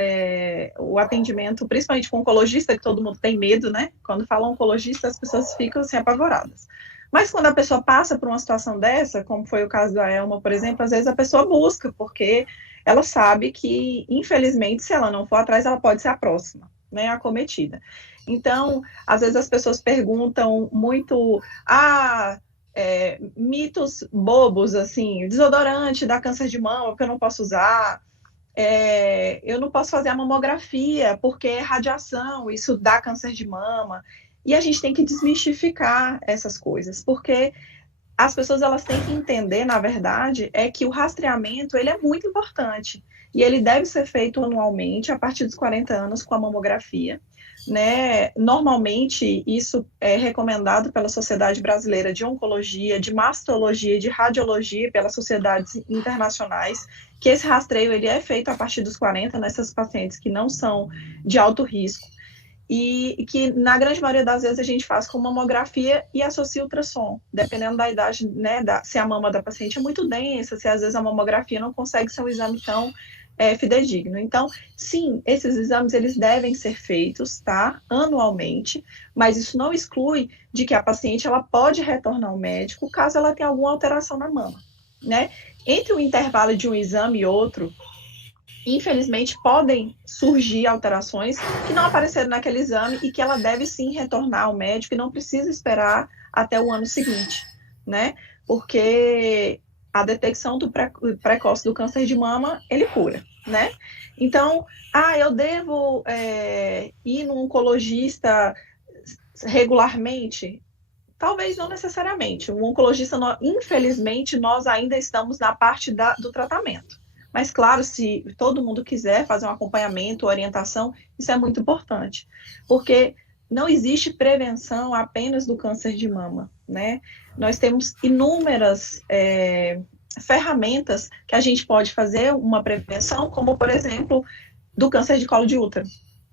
o atendimento, principalmente com oncologista, que todo mundo tem medo, né? Quando fala oncologista, as pessoas ficam assim, apavoradas. Mas quando a pessoa passa por uma situação dessa, como foi o caso da Elma, por exemplo, às vezes a pessoa busca, porque ela sabe que, infelizmente, se ela não for atrás, ela pode ser a próxima, né, acometida. Então, às vezes as pessoas perguntam muito, mitos bobos, assim, desodorante dá câncer de mama, porque eu não posso usar, eu não posso fazer a mamografia, porque é radiação, isso dá câncer de mama. E a gente tem que desmistificar essas coisas, porque as pessoas elas têm que entender, na verdade, que o rastreamento ele é muito importante e ele deve ser feito anualmente a partir dos 40 anos com a mamografia, né? Normalmente isso é recomendado pela Sociedade Brasileira de Oncologia, de Mastologia, de Radiologia, pelas sociedades internacionais, que esse rastreio ele é feito a partir dos 40 nessas pacientes que não são de alto risco. E que, na grande maioria das vezes, a gente faz com mamografia e associa ultrassom, dependendo da idade, né, se a mama da paciente é muito densa, se às vezes a mamografia não consegue ser um exame tão fidedigno. Então, sim, esses exames, eles devem ser feitos, tá, anualmente, mas isso não exclui de que a paciente, ela pode retornar ao médico caso ela tenha alguma alteração na mama, né? Entre o intervalo de um exame e outro, infelizmente, podem surgir alterações que não apareceram naquele exame e que ela deve sim retornar ao médico e não precisa esperar até o ano seguinte, né? Porque a detecção do precoce do câncer de mama, ele cura, né? Então, eu devo ir no oncologista regularmente? Talvez não necessariamente. O oncologista, infelizmente, nós ainda estamos na parte do tratamento. Mas, claro, se todo mundo quiser fazer um acompanhamento, orientação, isso é muito importante, porque não existe prevenção apenas do câncer de mama, né? Nós temos inúmeras ferramentas que a gente pode fazer uma prevenção, como, por exemplo, do câncer de colo de útero,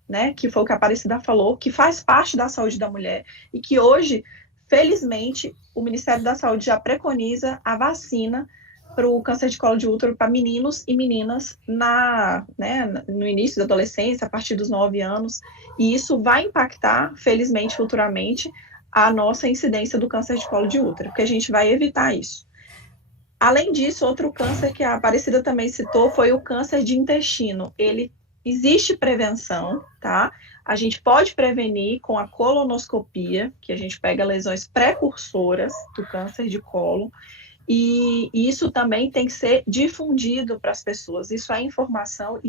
né? Que foi o que a Aparecida falou, que faz parte da saúde da mulher e que hoje, felizmente, o Ministério da Saúde já preconiza a vacina para o câncer de colo de útero para meninos e meninas no início da adolescência, a partir dos 9 anos, e isso vai impactar, felizmente, futuramente, a nossa incidência do câncer de colo de útero, porque a gente vai evitar isso. Além disso, outro câncer que a Aparecida também citou foi o câncer de intestino. Existe prevenção, tá? A gente pode prevenir com a colonoscopia, que a gente pega lesões precursoras do câncer de colo, e isso também tem que ser difundido para as pessoas. Isso é informação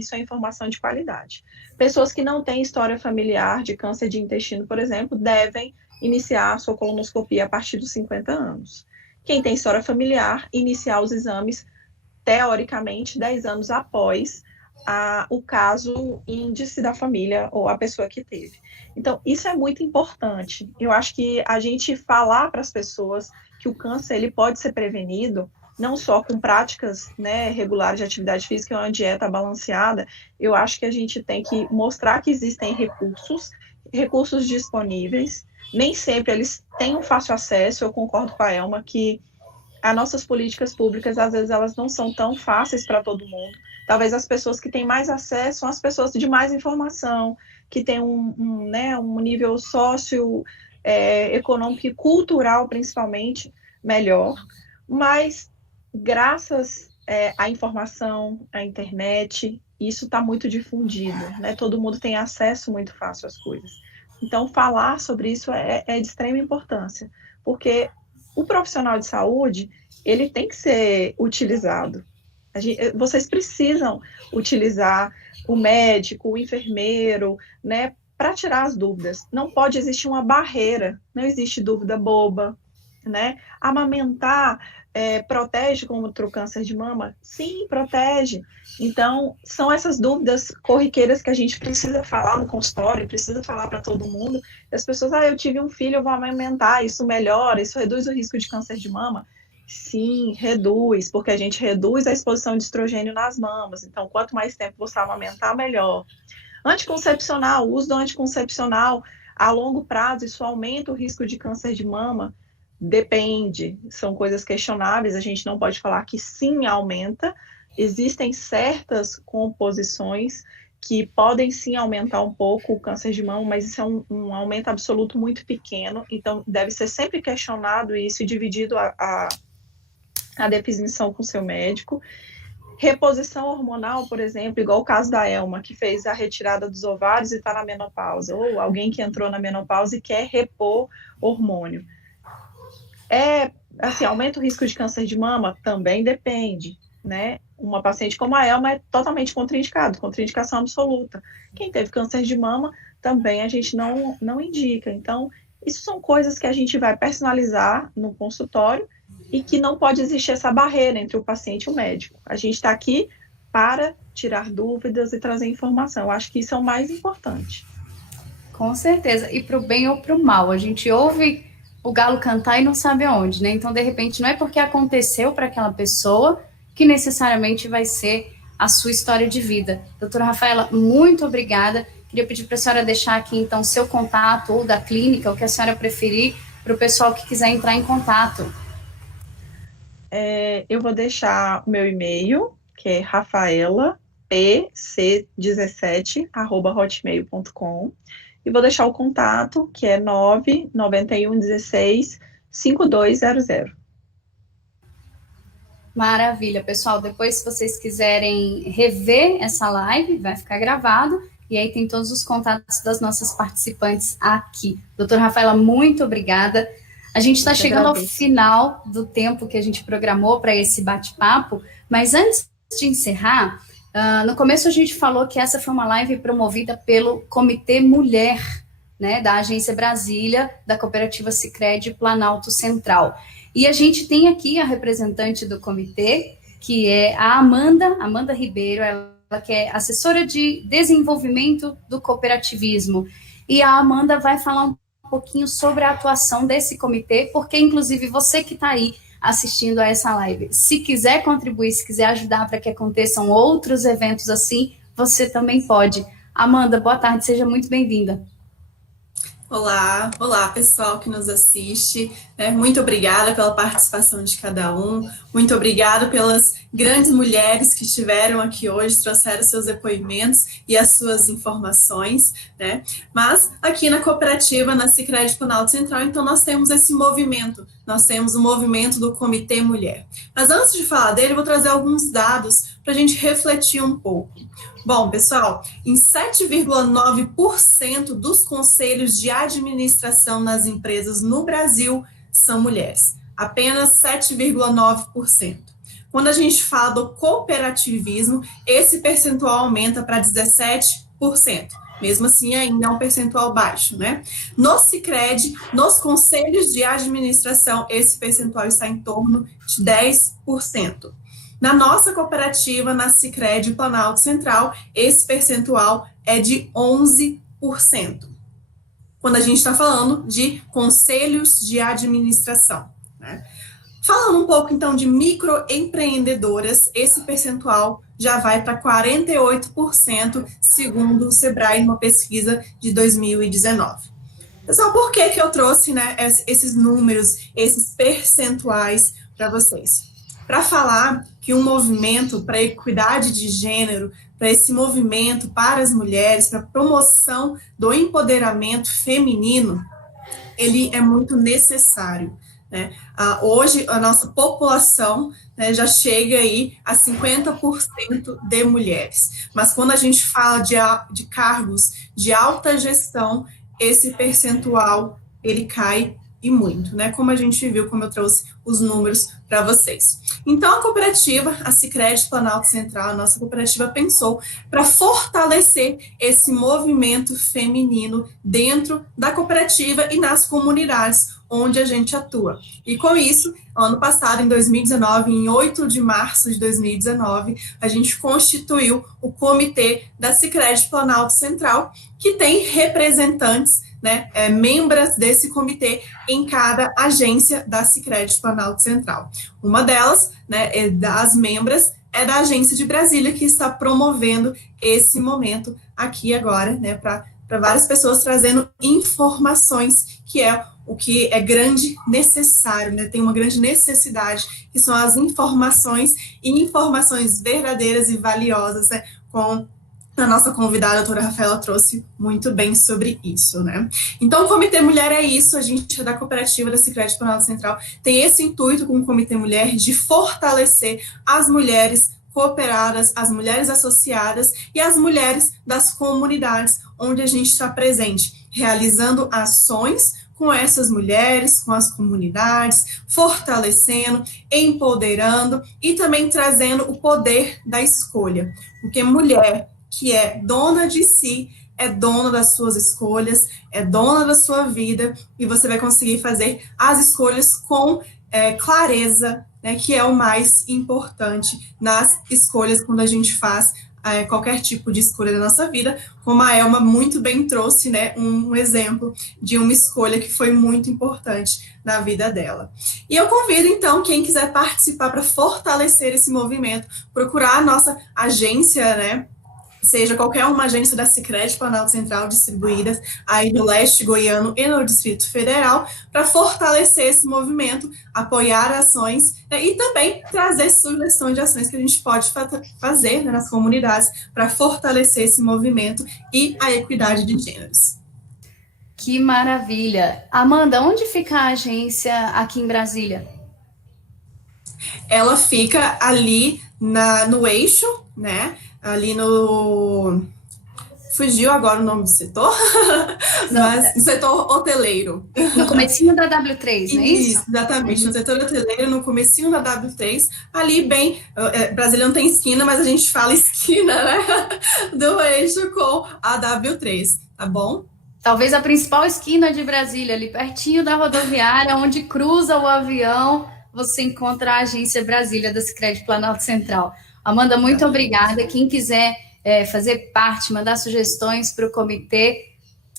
de qualidade. Pessoas que não têm história familiar de câncer de intestino, por exemplo, devem iniciar a sua colonoscopia a partir dos 50 anos. Quem tem história familiar, iniciar os exames teoricamente, 10 anos após o caso índice da família ou a pessoa que teve. Então, isso é muito importante. Eu acho que a gente falar para as pessoas que o câncer ele pode ser prevenido, não só com práticas, né, regulares de atividade física e uma dieta balanceada, eu acho que a gente tem que mostrar que existem recursos disponíveis. Nem sempre eles têm um fácil acesso. Eu concordo com a Elma que as nossas políticas públicas, às vezes, elas não são tão fáceis para todo mundo. Talvez as pessoas que têm mais acesso são as pessoas de mais informação, que têm um nível econômico e cultural, principalmente, melhor. Mas, graças à informação, à internet, isso está muito difundido, né? Todo mundo tem acesso muito fácil às coisas. Então, falar sobre isso é de extrema importância, porque o profissional de saúde, ele tem que ser utilizado. Vocês precisam utilizar o médico, o enfermeiro, né, para tirar as dúvidas. Não pode existir uma barreira, não existe dúvida boba, né? Amamentar protege contra o câncer de mama? Sim, protege. Então, são essas dúvidas corriqueiras que a gente precisa falar no consultório, precisa falar para todo mundo. E as pessoas, eu tive um filho, eu vou amamentar, isso melhora, isso reduz o risco de câncer de mama? Sim, reduz, porque a gente reduz a exposição de estrogênio nas mamas. Então, quanto mais tempo você amamentar, melhor. Anticoncepcional, o uso do anticoncepcional a longo prazo, isso aumenta o risco de câncer de mama? Depende, são coisas questionáveis, a gente não pode falar que sim, aumenta. Existem certas composições que podem sim aumentar um pouco o câncer de mama, mas isso é um aumento absoluto muito pequeno, então deve ser sempre questionado isso e dividido a definição com o seu médico. Reposição hormonal, por exemplo, igual o caso da Elma, que fez a retirada dos ovários e está na menopausa, ou alguém que entrou na menopausa e quer repor hormônio. Aumenta o risco de câncer de mama? Também depende, né? Uma paciente como a Elma é totalmente contraindicado, contraindicação absoluta. Quem teve câncer de mama, também a gente não indica. Então, isso são coisas que a gente vai personalizar no consultório e que não pode existir essa barreira entre o paciente e o médico. A gente está aqui para tirar dúvidas e trazer informação. Eu acho que isso é o mais importante. Com certeza. E para o bem ou para o mal. A gente ouve o galo cantar e não sabe aonde, né? Então, de repente, não é porque aconteceu para aquela pessoa que necessariamente vai ser a sua história de vida. Doutora Rafaela, muito obrigada. Queria pedir para a senhora deixar aqui, então, seu contato ou da clínica, o que a senhora preferir, para o pessoal que quiser entrar em contato. Eu vou deixar o meu e-mail, que é rafaelapc17@hotmail.com, e vou deixar o contato, que é 99116-5200. Maravilha, pessoal. Depois, se vocês quiserem rever essa live, vai ficar gravado. E aí tem todos os contatos das nossas participantes aqui. Doutora Rafaela, muito obrigada. A gente está chegando ao final do tempo que a gente programou para esse bate-papo, mas antes de encerrar, no começo a gente falou que essa foi uma live promovida pelo Comitê Mulher, né, da Agência Brasília, da Cooperativa Sicredi Planalto Central. E a gente tem aqui a representante do comitê, que é a Amanda Ribeiro, ela que é assessora de desenvolvimento do cooperativismo. E a Amanda vai falar um pouquinho sobre a atuação desse comitê, porque, inclusive, você que está aí assistindo a essa live, se quiser contribuir, se quiser ajudar para que aconteçam outros eventos assim, você também pode. Amanda, boa tarde, seja muito bem-vinda. Olá pessoal que nos assiste, muito obrigada pela participação de cada um, muito obrigada pelas grandes mulheres que estiveram aqui hoje, trouxeram seus depoimentos e as suas informações, né? Mas aqui na cooperativa, na Sicredi Planalto Central, então nós temos esse movimento, nós temos o movimento do Comitê Mulher. Mas antes de falar dele, eu vou trazer alguns dados para a gente refletir um pouco. Bom, pessoal, em 7,9% dos conselhos de administração nas empresas no Brasil são mulheres. Apenas 7,9%. Quando a gente fala do cooperativismo, esse percentual aumenta para 17%. Mesmo assim, ainda é um percentual baixo, né? No Sicredi, nos conselhos de administração, esse percentual está em torno de 10%. Na nossa cooperativa, na Sicredi Planalto Central, esse percentual é de 11%. Quando a gente está falando de conselhos de administração, né? Falando um pouco, então, de microempreendedoras, esse percentual já vai para 48%, segundo o Sebrae, numa pesquisa de 2019. Pessoal, por que eu trouxe, né, esses números, esses percentuais para vocês? Para falar que um movimento para a equidade de gênero, para esse movimento para as mulheres, para a promoção do empoderamento feminino, ele é muito necessário, né? Hoje, a nossa população, né, já chega aí a 50% de mulheres. Mas quando a gente fala de cargos de alta gestão, esse percentual, ele cai e muito, né? Como a gente viu, como eu trouxe os números para vocês. Então, a cooperativa, a Sicredi Planalto Central, a nossa cooperativa pensou para fortalecer esse movimento feminino dentro da cooperativa e nas comunidades onde a gente atua. E com isso, ano passado, em 2019, em 8 de março de 2019, a gente constituiu o comitê da Sicredi Planalto Central, que tem representantes, né, membros desse comitê em cada agência da Sicredi Planalto Central. Uma delas, né, das membros, é da agência de Brasília, que está promovendo esse momento aqui agora, né, para várias pessoas trazendo informações, que é o que é grande necessário, né, tem uma grande necessidade, que são as informações e informações verdadeiras e valiosas, né, com a nossa convidada, a doutora Rafaela, trouxe muito bem sobre isso, né? Então, o Comitê Mulher é isso, a gente é da cooperativa da Sicredi Planalto Central, tem esse intuito com o Comitê Mulher de fortalecer as mulheres cooperadas, as mulheres associadas e as mulheres das comunidades onde a gente está presente, realizando ações com essas mulheres, com as comunidades, fortalecendo, empoderando e também trazendo o poder da escolha, porque mulher que é dona de si, é dona das suas escolhas, é dona da sua vida, e você vai conseguir fazer as escolhas com clareza, né, que é o mais importante nas escolhas quando a gente faz qualquer tipo de escolha da nossa vida, como a Elma muito bem trouxe, né, um exemplo de uma escolha que foi muito importante na vida dela. E eu convido, então, quem quiser participar para fortalecer esse movimento, procurar a nossa agência, né, seja qualquer uma agência da Sicredi Planalto Central distribuídas aí no leste goiano e no Distrito Federal, para fortalecer esse movimento, apoiar ações, né, e também trazer sugestões de ações que a gente pode fazer, né, nas comunidades para fortalecer esse movimento e a equidade de gêneros. Que maravilha! Amanda, onde fica a agência aqui em Brasília? Ela fica ali no eixo, né? Ali no... Fugiu agora o nome do setor, mas no setor hoteleiro. No comecinho da W3, não é isso? Exatamente, no setor hoteleiro, no comecinho da W3, ali bem... Brasília não tem esquina, mas a gente fala esquina, né? Do eixo com a W3, tá bom? Talvez a principal esquina de Brasília, ali pertinho da rodoviária, onde cruza o avião, você encontra a agência Brasília da Sicredi Planalto Central. Amanda, muito obrigada. Quem quiser fazer parte, mandar sugestões para o comitê,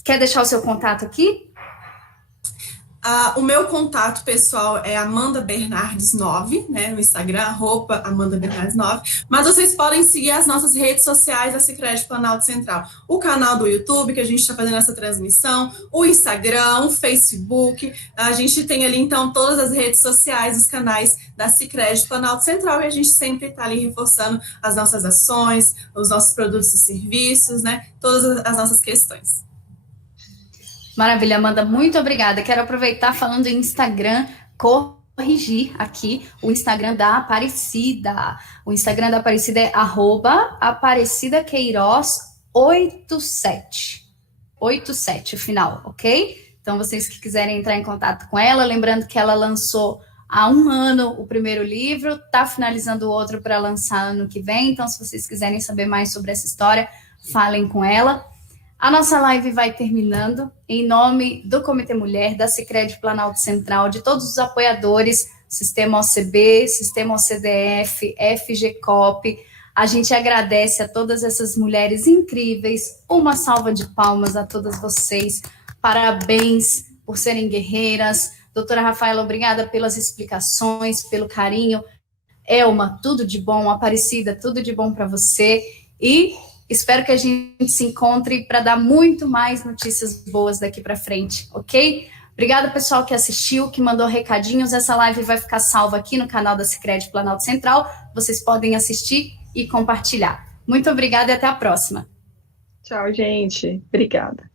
quer deixar o seu contato aqui? O meu contato pessoal é Amanda Bernardes 9, né, no Instagram, @Amanda Bernardes 9, mas vocês podem seguir as nossas redes sociais da Sicredi Planalto Central, o canal do YouTube, que a gente está fazendo essa transmissão, o Instagram, o Facebook, a gente tem ali, então, todas as redes sociais, os canais da Sicredi Planalto Central, e a gente sempre está ali reforçando as nossas ações, os nossos produtos e serviços, né, todas as nossas questões. Maravilha, Amanda, muito obrigada. Quero aproveitar falando em Instagram, corrigir aqui o Instagram da Aparecida. O Instagram da Aparecida é @AparecidaQueiroz87. 87 o final, ok? Então, vocês que quiserem entrar em contato com ela, lembrando que ela lançou há 1 ano o primeiro livro, está finalizando o outro para lançar ano que vem. Então, se vocês quiserem saber mais sobre essa história, falem com ela. A nossa live vai terminando. Em nome do Comitê Mulher, da Sicredi Planalto Central, de todos os apoiadores, Sistema OCB, Sistema OCDF, FGCOP. A gente agradece a todas essas mulheres incríveis. Uma salva de palmas a todas vocês. Parabéns por serem guerreiras. Doutora Rafaela, obrigada pelas explicações, pelo carinho. Elma, tudo de bom. Aparecida, tudo de bom para você. E espero que a gente se encontre para dar muito mais notícias boas daqui para frente, ok? Obrigada, pessoal, que assistiu, que mandou recadinhos. Essa live vai ficar salva aqui no canal da Sicredi Planalto Central. Vocês podem assistir e compartilhar. Muito obrigada e até a próxima. Tchau, gente. Obrigada.